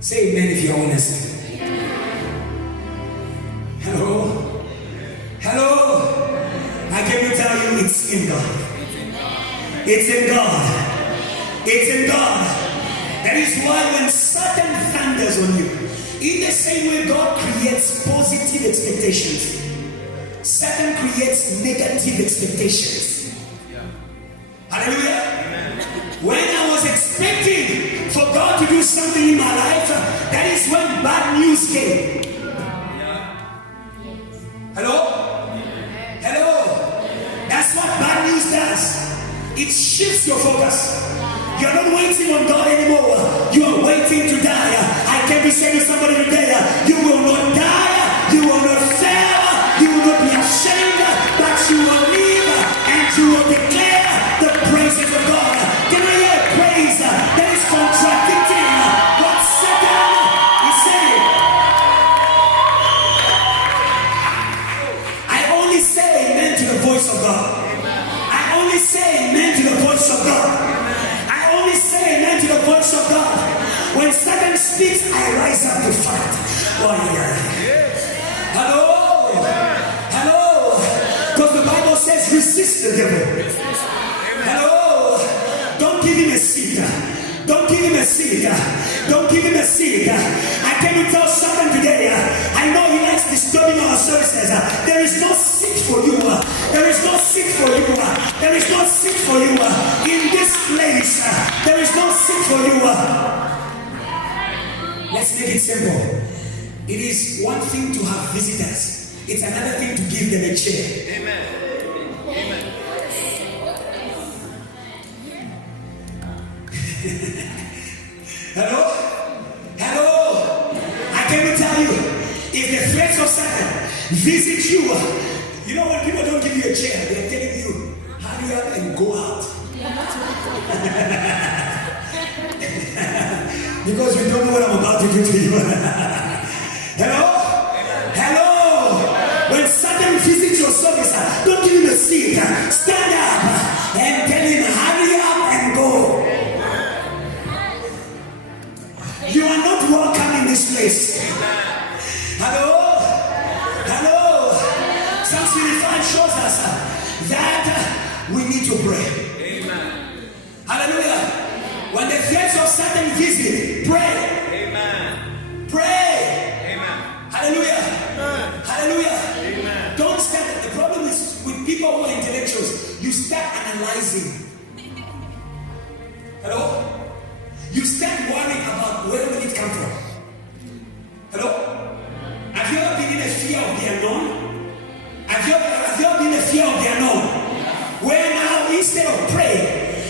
Say amen if you're honest. Hello? Hello? I came to tell you it's in God. It's in God. It's in God. That is why when Satan thunders on you, in the same way God creates positive expectations, Satan creates negative expectations. Hallelujah. When I was expecting for God to do something in my life, that is when bad news came. Hello? Hello? That's what bad news does. It shifts your focus. You're not waiting on God anymore. You are waiting to die. I can be saying to somebody today, you will not die, you will not fail, you will not be ashamed, but you will live and you will declare the praises of God. Can I hear a praise that is contradicting what Satan is saying? I only say amen to the voice of God. I only say amen to the voice of God. Say amen to the voice of God. When Satan speaks, I rise up to fight. Oh, yeah. Hello? Hello? Because the Bible says resist the devil. Hello? Don't give him a seat. Don't give him a seat. Don't give him a seat. I came to tell someone today, I know he likes disturbing our services. There is no seat for you. There is no seat for you. There is no seat for you in this place. There is no seat for you. Let's make it simple. It is one thing to have visitors. It's another thing to give them a chair. Amen. Amen. Hello? Hello? I came to tell you, if the threats of Satan visit you, you know when people don't give you a chair, they're telling you, hurry up and go out. Because you don't know what I'm about to do to you. Hello? Hello? When Satan visits your service, don't give him a seat. Stand up and tell him, hurry up and go. You are not welcome in this place. Hello? Hello? Psalm 25 shows us that we need to pray. Amen. Hallelujah. When the threats of Satan visit, pray. Amen. Pray. Amen. Hallelujah. Hallelujah. Amen. Don't start. The problem is with people who are intellectuals, you start analyzing. Hello? You start worrying about where will it come from. Hello? Have you ever been in a fear of the unknown? Have you ever been in a fear of the unknown? Where now, instead of praying,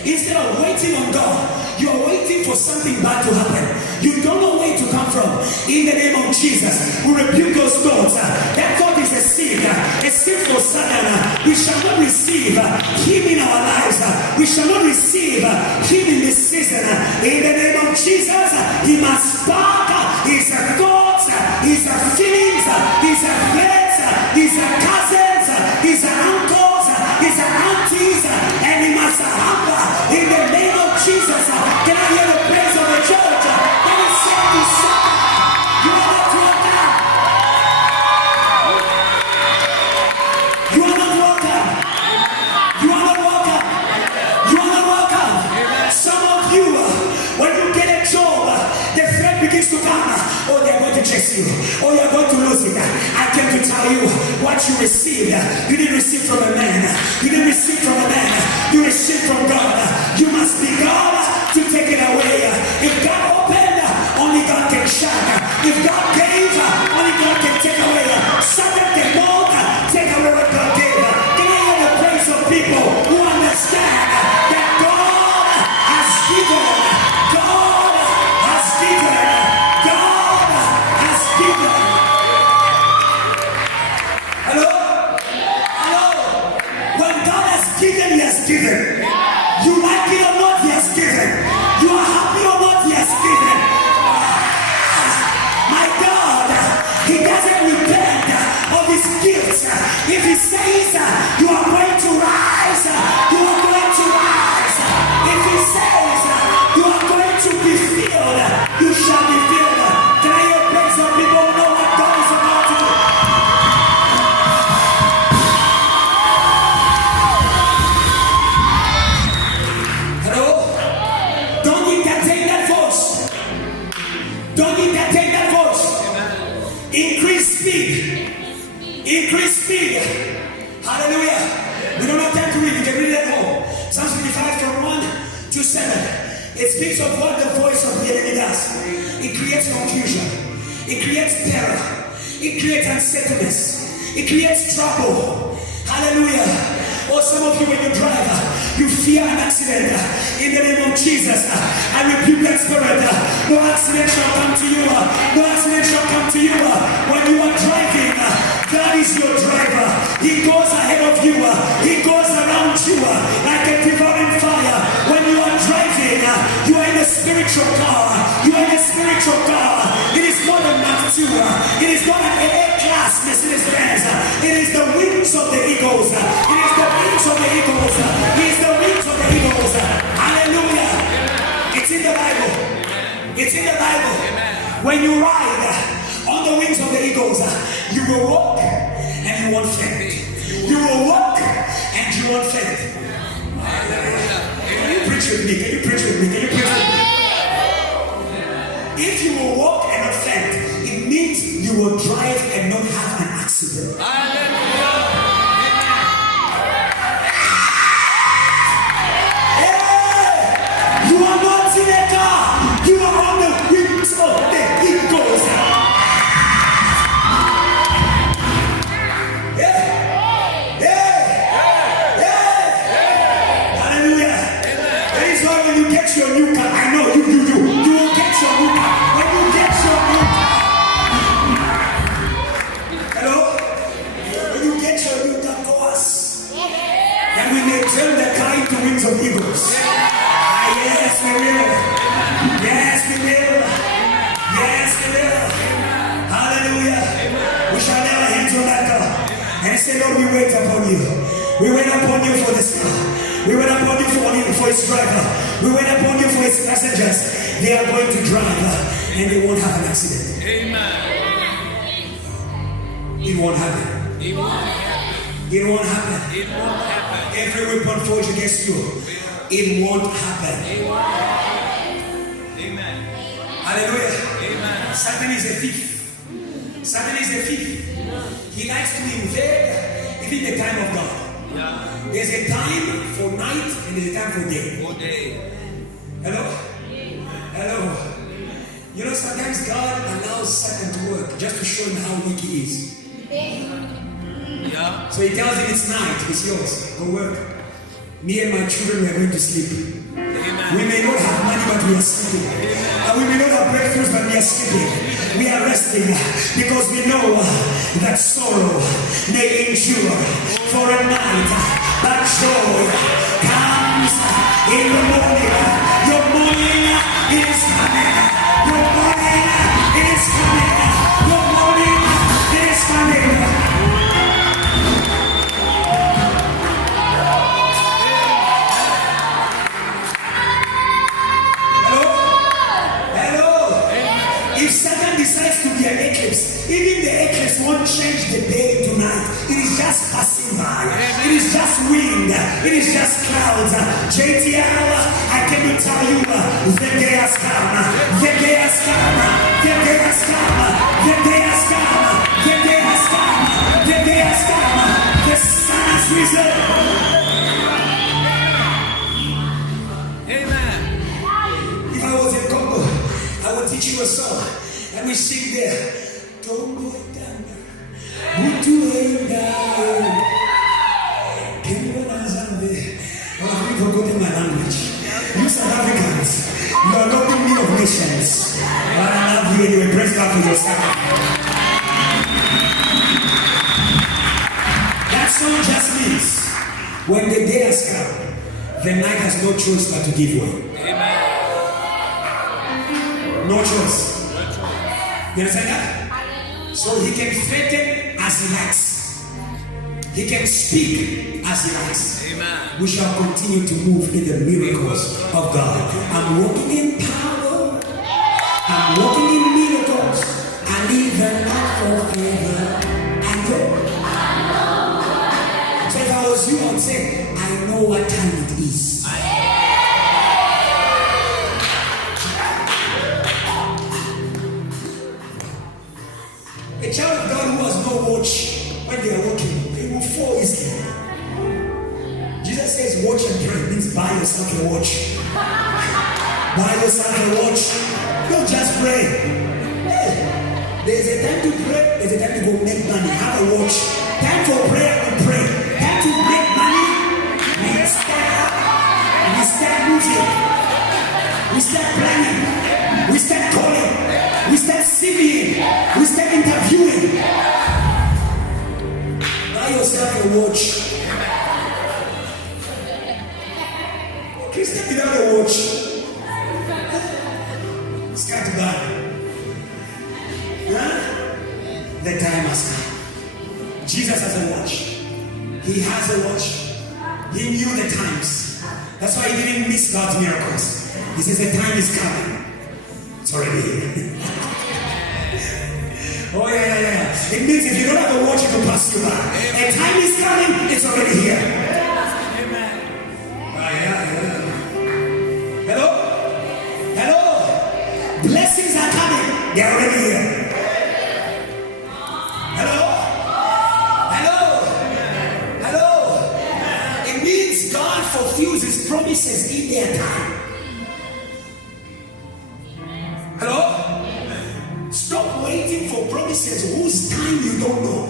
instead of waiting on God, you are waiting for something bad to happen. You don't know where to come from. In the name of Jesus, we rebuke those thoughts. That thought is a seed for Satan. We shall not receive him in our lives. We shall not receive him in this season. In the name of Jesus, he must spark his thoughts, his feelings, his friends, his cousins, his uncles, his aunties, and he must hunger in the name of Jesus. Can I hear the praise of the church? That is said to Satan, you are not welcome. You are not welcome. You are not welcome. You are not welcome. Some of you, when you get a job, the threat begins to come. Oh, they are going to chase you. Oh, you are going to lose it. I came to tell you what you received. You didn't receive from a man. You didn't receive from a man. You received from God. You must be God to take it away. If God opened, only God can shut. If God gave, only God can take away. Satan can walk, take away what God gave. Can I hear the praise of people who understand says you are going to rise, you are going to rise. If he says you are going to be filled, you shall be filled. Can I hear praise of people who know what God is about to do? Hello? Don't entertain that voice. Don't entertain that voice. Increase speed. Increase speed. Hallelujah. We don't have time to read. You can read it at home. Psalm 55 from 1 to 7. It speaks of what the voice of the enemy does. It creates confusion. It creates terror. It creates unsettledness. It creates trouble. Hallelujah. Or some of you, when you drive, you fear an accident. In the name of Jesus, I rebuke that spirit. No accident shall come to you. No accident shall come to you. When you are driving, God is your driver. He goes ahead of you. He goes around you like a devouring fire. When you are driving, you are in a spiritual car. You are in a spiritual car. It is more than Mark II. It is not an A-class Mercedes-Benz. It is the wings of the eagles. It is the wings of the eagles. It is the wings of the eagles. Hallelujah. It's in the Bible. It's in the Bible. When you ride on the wings of the eagles, you will walk and you won't faint. You will walk and you won't faint. Can you preach with me? Can you preach with me? Can you preach with me? If you will walk and not faint, it means you will drive and not have an accident. You are not in a car. You are on the wings of the eagles. Hallelujah. That is why when you get your new car, I know you will get your new car. When you get your new car, hello? When you get your new car, go us. And we may turn the car into wings of eagles. Yes, we will. Yes, we will. Yes, we will. Hallelujah. We shall never hands on that car. And say, Lord, we wait upon you. We wait upon you for this car. We wait upon you for its driver. We wait upon you for its passengers. They are going to drive and they won't have an accident. Amen. It won't happen. It won't happen. It won't happen. It won't happen. Every weapon forged against you, it won't happen. Amen. Hallelujah. Amen. Satan is a thief. Satan is a thief. He likes to invade even the time of God. Yeah. There's a time for night and there's a time for day. All day. Hello? Hello? You know, sometimes God allows Satan to work just to show him how weak he is. Yeah. So he tells him it's night, it's yours. Go work. Me and my children, we are going to sleep. Amen. We may not have money, but we are sleeping. And we may not have breakthroughs, but we are sleeping. We are resting because we know that sorrow may endure for a night, but joy comes in the morning. Your morning is coming. Your morning is coming. Your morning is coming. If Satan decides to be an eclipse, even the eclipse won't change the day to night. It is just passing by. It is just wind. It is just clouds. JTL, I came to tell you, the day has come. The day has come. The day has come. The day has come. The day has come. The day has come. The sun has risen. Amen. If I was in Congo, I would teach you a song and we sing there. Tombo Tanda, Butu Enda. Can you understand me? I've forgotten my language. You South Africans, you are not the men of nations. But I love you and you embrace God for yourself. That song just means when the day has come, the night has no choice but to give way. Amen. No choice. You understand that? So he can threaten as he likes. He can speak as he likes. Amen. We shall continue to move in the miracles of God. I'm walking in power. I'm walking in miracles. I live a life for favor. So if I was you, I would say, I know what time it is. A child of God who has no watch, when they are walking, they will fall easily. Jesus says, watch and pray. It means buy yourself a watch. Buy yourself a watch. Don't just pray. Hey, there's a time to pray, there's a time to go make money. Have a watch. Time for prayer, we pray. Time to make money, we stand up, we start moving, we start planning, we start calling, we start CVing, we start interviewing. Buy yourself a watch. Christian without a watch, start to buy. Huh? The time has come. Jesus has a watch. He has a watch. He knew the times. That's why he didn't miss God's miracles. He says the time is coming. It's already here. Oh yeah. It means if you don't have a watch, it will pass you by. A time is coming. It's already here. Amen. Hello. Blessings are coming. They're already here. Fulfills his promises in their time. Hello? Stop waiting for promises whose time you don't know.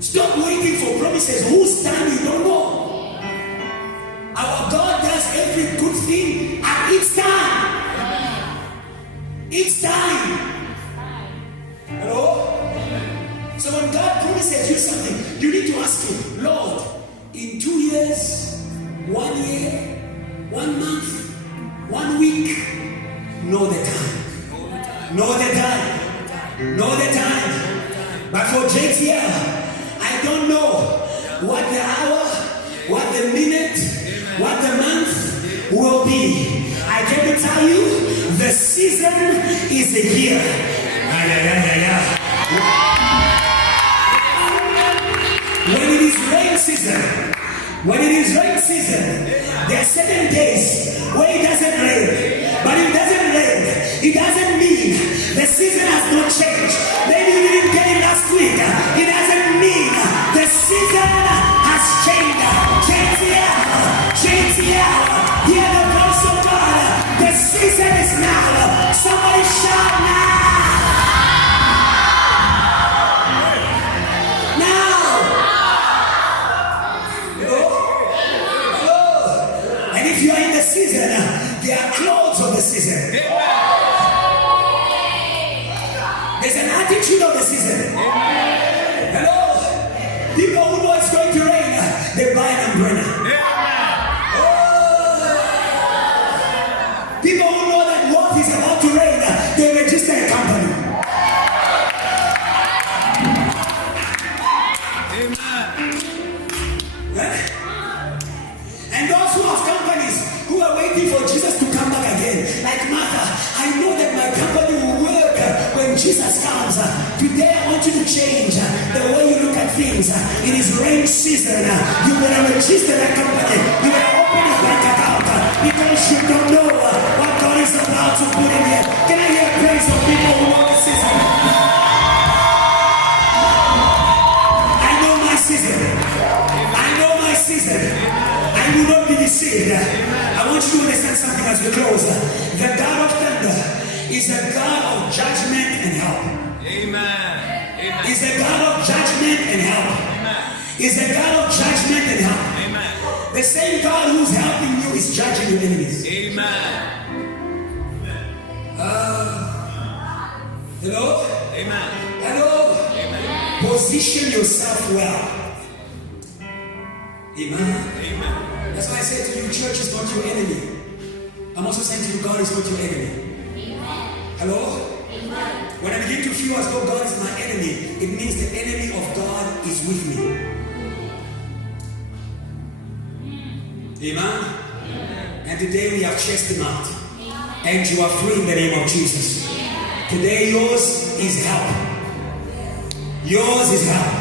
Stop waiting for promises whose time you don't know. Our God does every good thing at its time. Its time. Hello? So when God promises you something, you need to ask him, Lord, in 2 years, 1 year, 1 month, 1 week, know the time. Know the time. Know the time. But for Jake's here, I don't know what the hour, what the minute, what the month will be. I can tell you, the season is here. When it is rain season, there are certain days where it doesn't rain. But if it doesn't rain, it doesn't mean the season has not changed. Maybe you didn't get it last week. It doesn't mean the season has changed. Change here. Hear the voice of God. The season is now. Somebody shout now. Season, there are clothes of the season. There's an attitude of the season. Hello? People who know it's going to rain, they buy an umbrella. People who know that what is about to rain, they register a company. And those who have companies who are waiting for Jesus to come back again, like Martha, I know that my company will work when Jesus comes. Today I want you to change the way you look at things. It is rain season. You better register a company. You better open a bank account because you don't know what God is about to put in here. Can I hear praise of people who know the season? I know my season. I know my season. I will not be deceived. I want you to understand something as we close. The God of thunder is a God of judgment and help. Amen. He's a God of judgment and help. Amen. He's a God of judgment and help. Amen. The same God who's helping you is judging your enemies. Amen. Hello? Amen. Hello? Amen. Position yourself well. Amen. Amen. That's why I say to you, church is not your enemy. I'm also saying to you, God is not your enemy. Hello? When I begin to feel as though God is my enemy, it means the enemy of God is with me. Amen? And today we have chased him out. And you are free in the name of Jesus. Today yours is help. Yours is help.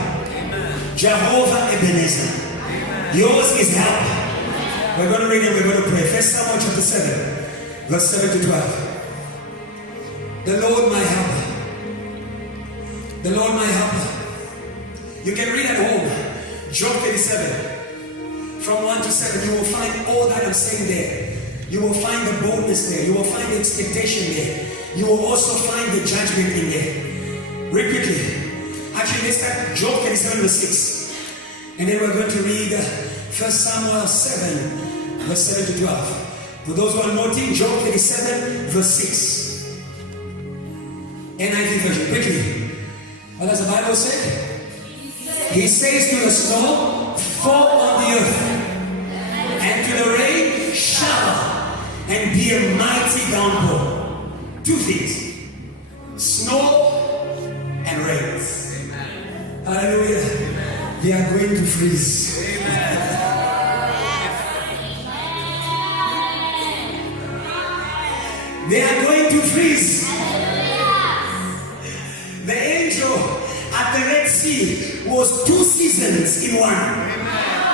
Jehovah Ebenezer. Yours is help. We're going to read and we're going to pray. 1 Samuel chapter 7, verse 7 to 12. The Lord my helper. The Lord my helper. You can read at home. Job 37. From 1 to 7, you will find all that I'm saying there. You will find the boldness there. You will find the expectation there. You will also find the judgment in there. Read quickly. Actually, let's start Job 37 verse 6. And then we're going to read 1 Samuel 7 verse 7 to 12. For those who are noting, Job 37 verse 6. NIV version. Quickly. What does the Bible say? He says to the snow, fall on the earth, and to the rain, shower, and be a mighty downpour. Two things. Snow and rain. Hallelujah. They are going to freeze. They are going to freeze. The angel at the Red Sea was 2 seasons in one.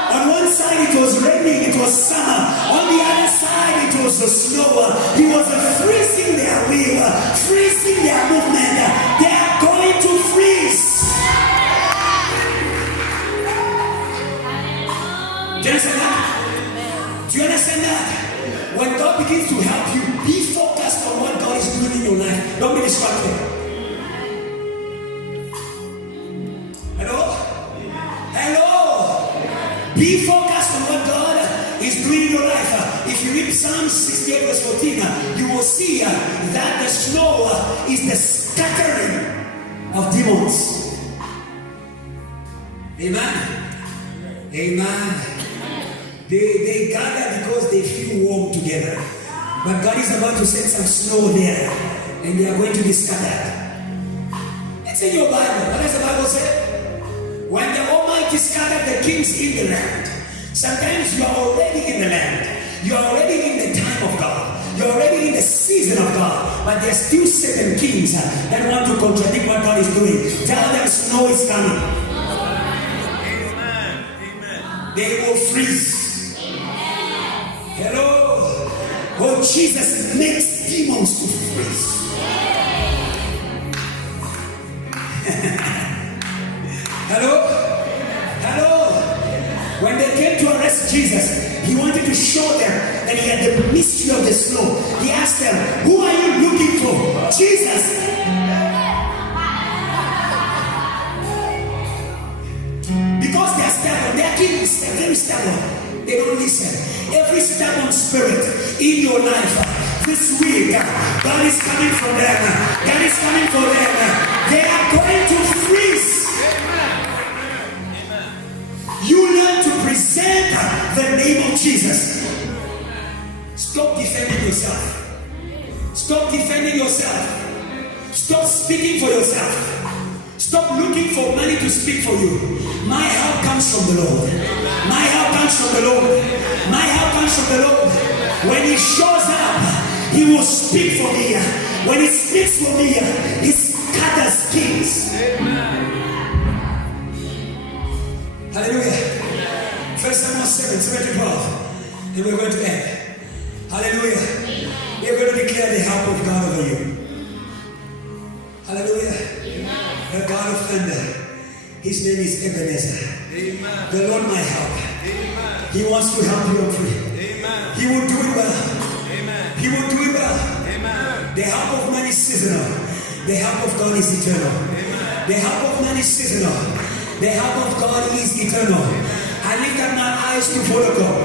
On one side it was raining, it was summer. On the other side it was the snow. He was freezing their will, freezing their movement. They are going to freeze. Do you understand that? Do you understand that? When God begins to help you, be focused on what God is doing in your life. Don't be distracted. Hello? Hello? Be focused on what God is doing in your life. If you read Psalm 68 verse 14, you will see that the snow is the scattering of demons. Amen? Amen. They gather because they feel warm together. But God is about to send some snow there. And they are going to be scattered. It's in your Bible. What does the Bible say? When the Almighty scattered the kings in the land. Sometimes you are already in the land. You are already in the time of God. You are already in the season of God. But there are still certain kings that want to contradict what God is doing. Tell them snow is coming. Amen. They will freeze. Hello. Oh, Jesus makes demons to freeze. Hello? Hello? When they came to arrest Jesus, he wanted to show them that he had the mystery of the snow. He asked them, who are you looking for? Jesus. Because they are stubborn, their king is very stubborn. They don't listen. Every stubborn spirit in your life this week, God is coming for them. God is coming for them. They are going to freeze. You learn to present the name of Jesus. Stop defending yourself. Stop defending yourself. Stop speaking for yourself. Stop looking for money to speak for you. My help comes from the Lord. My help comes from the Lord. My help comes from the Lord. When he shows up, he will speak for me. When he speaks for me, he scatters kings. Hallelujah. 1 Samuel 7, 7 to 12. And we're going to end. Hallelujah. We're going to declare the help of God over you. Hallelujah. The God of thunder. His name is Ebenezer. Amen. The Lord my help. Amen. He wants to help you free. Amen. He will do it well. Amen. He will do it well. Amen. The help of man is seasonal. The help of God is eternal. Amen. The help of man is seasonal. The help of God is eternal. I lift up my eyes to Vodacom.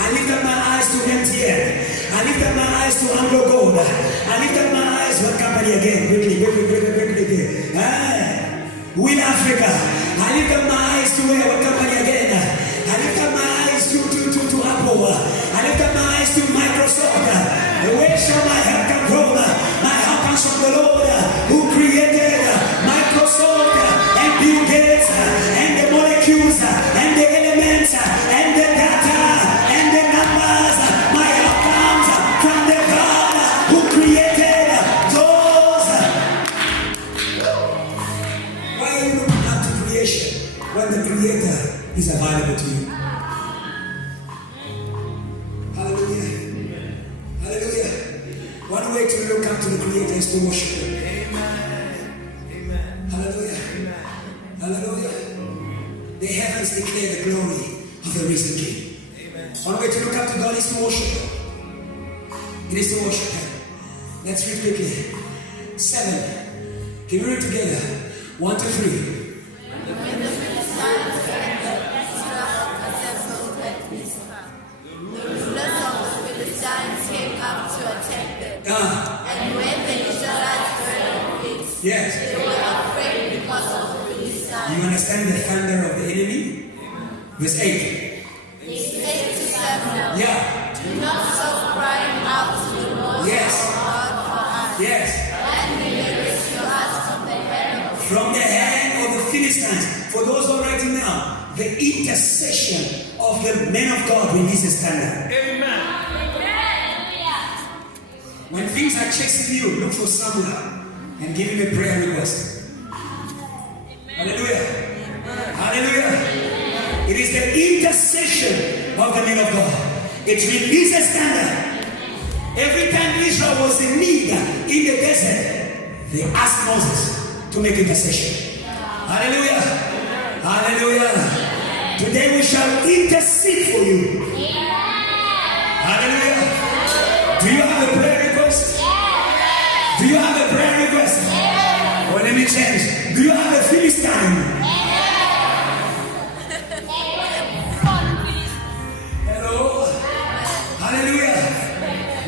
I lift up my eyes to MTN. I lift up my eyes to Anglo Gold. I lift up my eyes to a company again. Quickly. Win Africa. I lift up my eyes to what company again? I lift up my eyes to Apple. I lift up my eyes to Microsoft. Where shall my help come from? My help comes from the Lord who Creator is available to you. Hallelujah. Hallelujah. One way to look up to the Creator is to worship Him. Hallelujah. Hallelujah. The heavens declare the glory of the risen King. One way to look up to God is to worship Him. It is to worship Him. Let's read quickly. 7. Can we read together? 1, 2, 3. When the Philistines heard that Israel was assembled at Mizpah, the rulers of the Philistines came up to attack them. And when the Israelites heard of this, Yes. they were afraid because of the Philistines. You understand the thunder of the enemy? Verse 8. They said to Samuel, Yeah. do not stop crying out to the Lord Yes. our God for us, Yes. and He will rescue us from the hand of the From the hand of the Philistines. For those who are writing now, the intercession of the men of God releases thunder. Amen. When things are chasing you, look for Samuel and give him a prayer request. Hallelujah. Hallelujah. It is the intercession of the men of God. It releases thunder. Every time Israel was in need in the desert, they asked Moses to make intercession. Hallelujah. Hallelujah. Today we shall intercede for you. Hallelujah. Do you have a prayer request? Do you have a prayer request? Well, let me change. Do you have a Philistine? Hello? Hallelujah.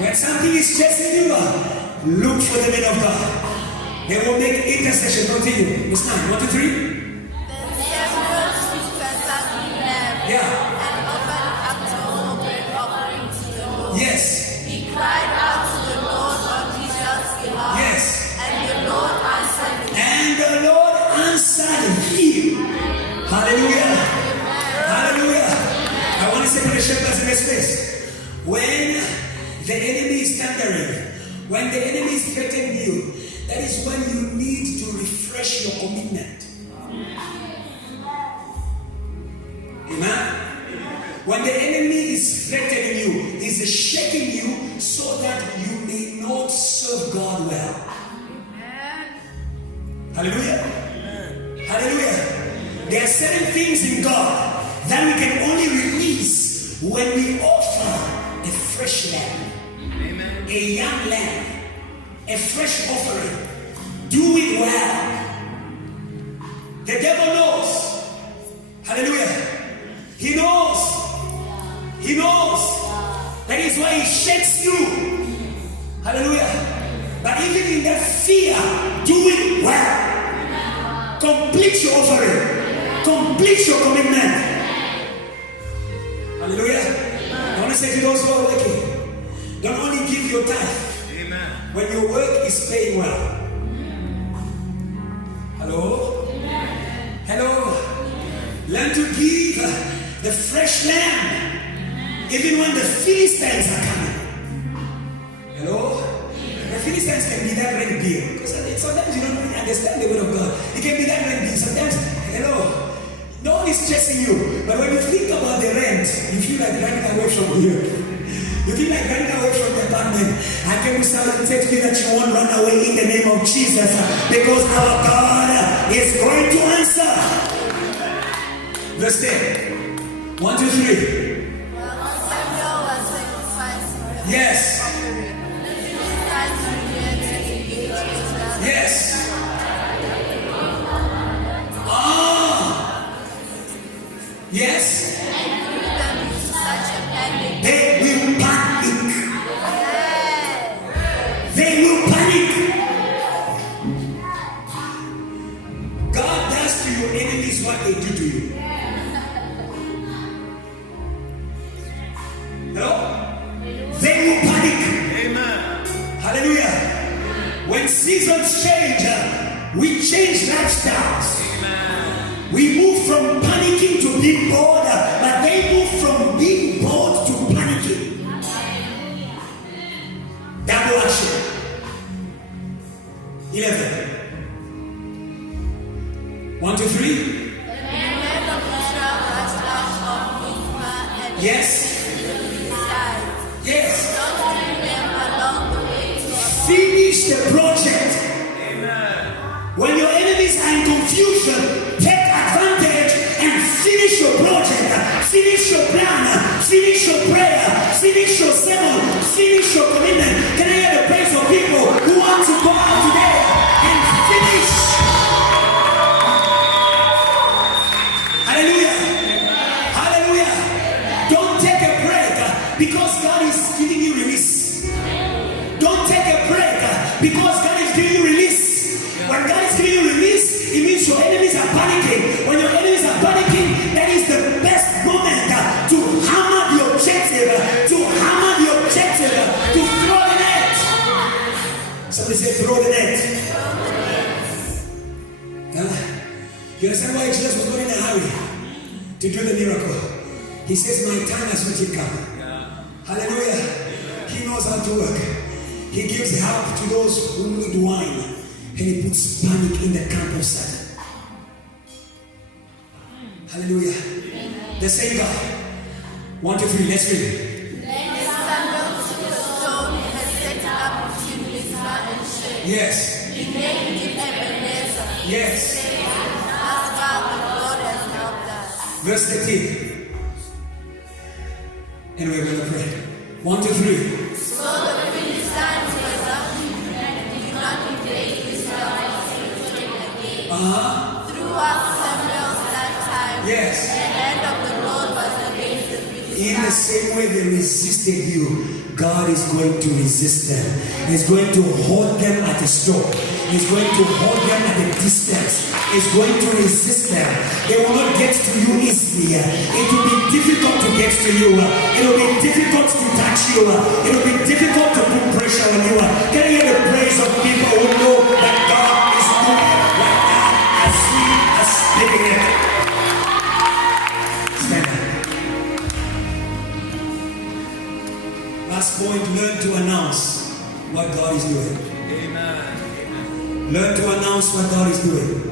When something is chasing you, look for the men of God. They will make intercession. Continue. Verse 9. 1, 2, 3. Then Samuel took a fattened lamb Yeah. and offered up the whole burnt offering to the Lord. Yes. He cried out to the Lord on Israel's behalf, Yes. and the Lord answered him. And the Lord answered him. Hallelujah. Hallelujah. I want to say to the shepherds in this place, when the enemy is thundering, when the enemy is threatening you, that is when you need to refresh your commitment. Amen. When the enemy is threatening you, he's shaking you so that you may not serve God well. Hallelujah. Hallelujah. There are certain things in God that we can only release when we offer a fresh lamb, a young lamb, a fresh offering. Do it well. The devil knows. Hallelujah. He knows. He knows. That is why he shakes you. Hallelujah. But even in that fear, do it well. Complete your offering. Complete your commitment. Hallelujah. I want to say to those who are working, don't only give your time when your work is paying well. Hello? Hello? Learn to give the fresh lamb even when the Philistines are coming. Hello? The Philistines can be that red beard. Because sometimes you don't really understand the word of God. It can be that red beard. Sometimes, hello? No one is chasing you. But when you think about the rent, you feel like running away from here. You feel like running away from the apartment. I can be silent and say to you that you won't run away in the name of Jesus. Because our God is going to answer. Verse 10. 1, 2, 3. While Samuel was sacrificing the Yes. offering, the Philistines began to engage Israel. Yes. Yes. And threw them into such a panic. They will panic. They will panic. God does to your enemies what they do to you. Hello? They will panic. Amen. Hallelujah. When seasons change, we change lifestyles. We move from panicking to being bored, but they move from being bored to panicking. Double action. 11. 1, 2, 3. The men of Yes. Philistines. Yes. Don't bring them along the way to a Finish the project. When your enemies are in confusion, take advantage and finish your project, finish your plan, finish your prayer, finish your sermon, finish your commitment. Can I hear the praise of people who want to go out today and finish? Hallelujah. Hallelujah. Don't take a break because God is giving you release. Don't take a break because God is giving you release. When God is giving you release, it means your enemies are panicking. When your enemies are panicking, that is the best moment to hammer the objective, to throw the net. Somebody say, throw the net. You understand why Jesus was not in a hurry to do the miracle? He says, my time has not yet come. Hallelujah. He knows how to work. He gives help to those who need wine. And he puts panic in the camp of Satan. Hallelujah. Amen. The same God. 1, 2, 3, let's read. Then Samuel took a stone and set it up between Mizpah and Shen. Yes. He named it Ebenezer. Yes. Saying, as God the Lord has helped us. Verse 13. And we're going to pray. 1, 2, 3. So the Philistines were and did not invade Israel again. Throughout Samuel's lifetime, Yes. the hand of the Lord was against the Philistines. In the same way they resisted you, God is going to resist them. He's going to hold them at a store. He's going to hold them at a distance. He's going to resist them. They will not get to you easily. It will be difficult to get to you. It will be difficult to touch you. It will be difficult to put pressure on you. Can you hear the praise of people who know that God is doing it right now as we are speaking it? Stand up. Last point, learn to announce what God is doing. Amen. Learn to announce what God is doing.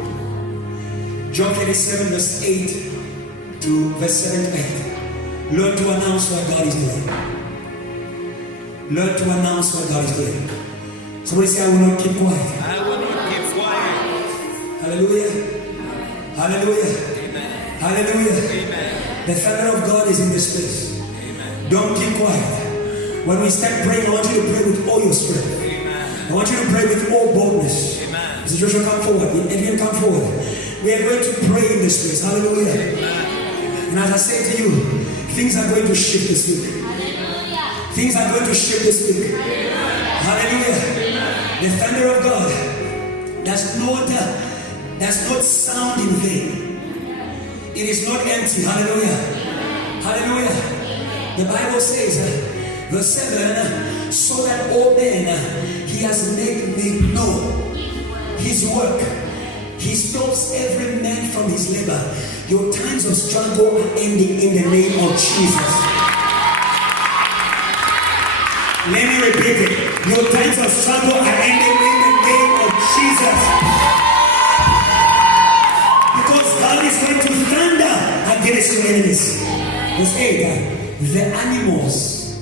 John 37 verse 8 to verse 7 to 8. Learn to announce what God is doing. Learn to announce what God is doing. Somebody say, I will not keep quiet. I will not keep quiet. Hallelujah. Hallelujah. Amen. Hallelujah. Amen. The thunder of God is in this place. Amen. Don't keep quiet. When we start praying, I want you to pray with all your strength. Amen. I want you to pray with all boldness. Amen. Mr. Joshua, come forward. Adrian, come forward. We are going to pray in this place. Hallelujah. Amen. And as I say to you, things are going to shift this week. Things are going to shift this week. Hallelujah. The thunder of God does not sound in vain. It is not empty. Hallelujah. Hallelujah. The Bible says, verse 7, so that all men he has made known his work. He stops every man from his labor. Your times of struggle are ending in the name of Jesus. Let me repeat it. Your times of struggle are ending in the name of Jesus. Because God is going to thunder against your enemies. Verse 8. The animals,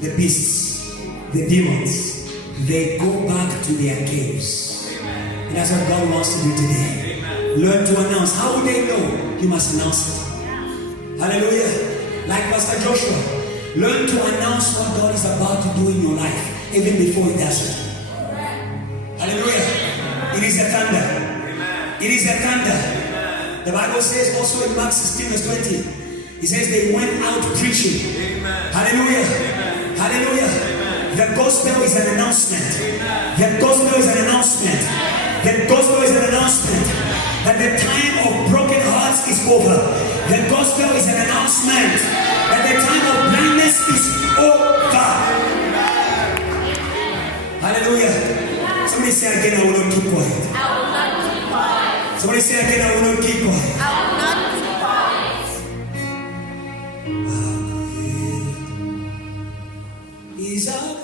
the beasts, the demons, they go back to their caves. And that's what God wants to do today. Learn to announce. How would they know? You must announce it. Hallelujah. Like Pastor Joshua, learn to announce what God is about to do in your life, even before He does it. Hallelujah. It is a thunder. It is a thunder. The Bible says also in Mark 16 verse 20, it says they went out preaching. Amen. Hallelujah. Amen. Hallelujah. Amen. The gospel is an announcement. Amen. The gospel is an announcement. The gospel is an announcement that the time of broken hearts is over. The gospel is an announcement that the time of blindness is over. Hallelujah. Somebody say again, I will not keep quiet. I will not keep quiet. Somebody say again, I will not keep quiet. I will not keep quiet. He's out.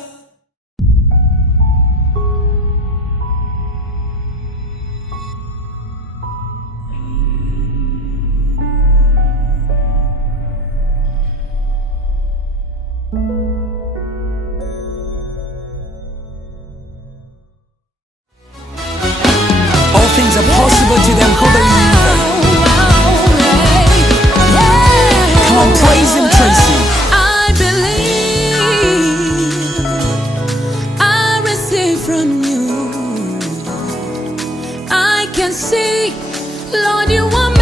things are possible to them who believe. Come on, praise him, Tracy. I believe I receive from you. I can see, Lord, you are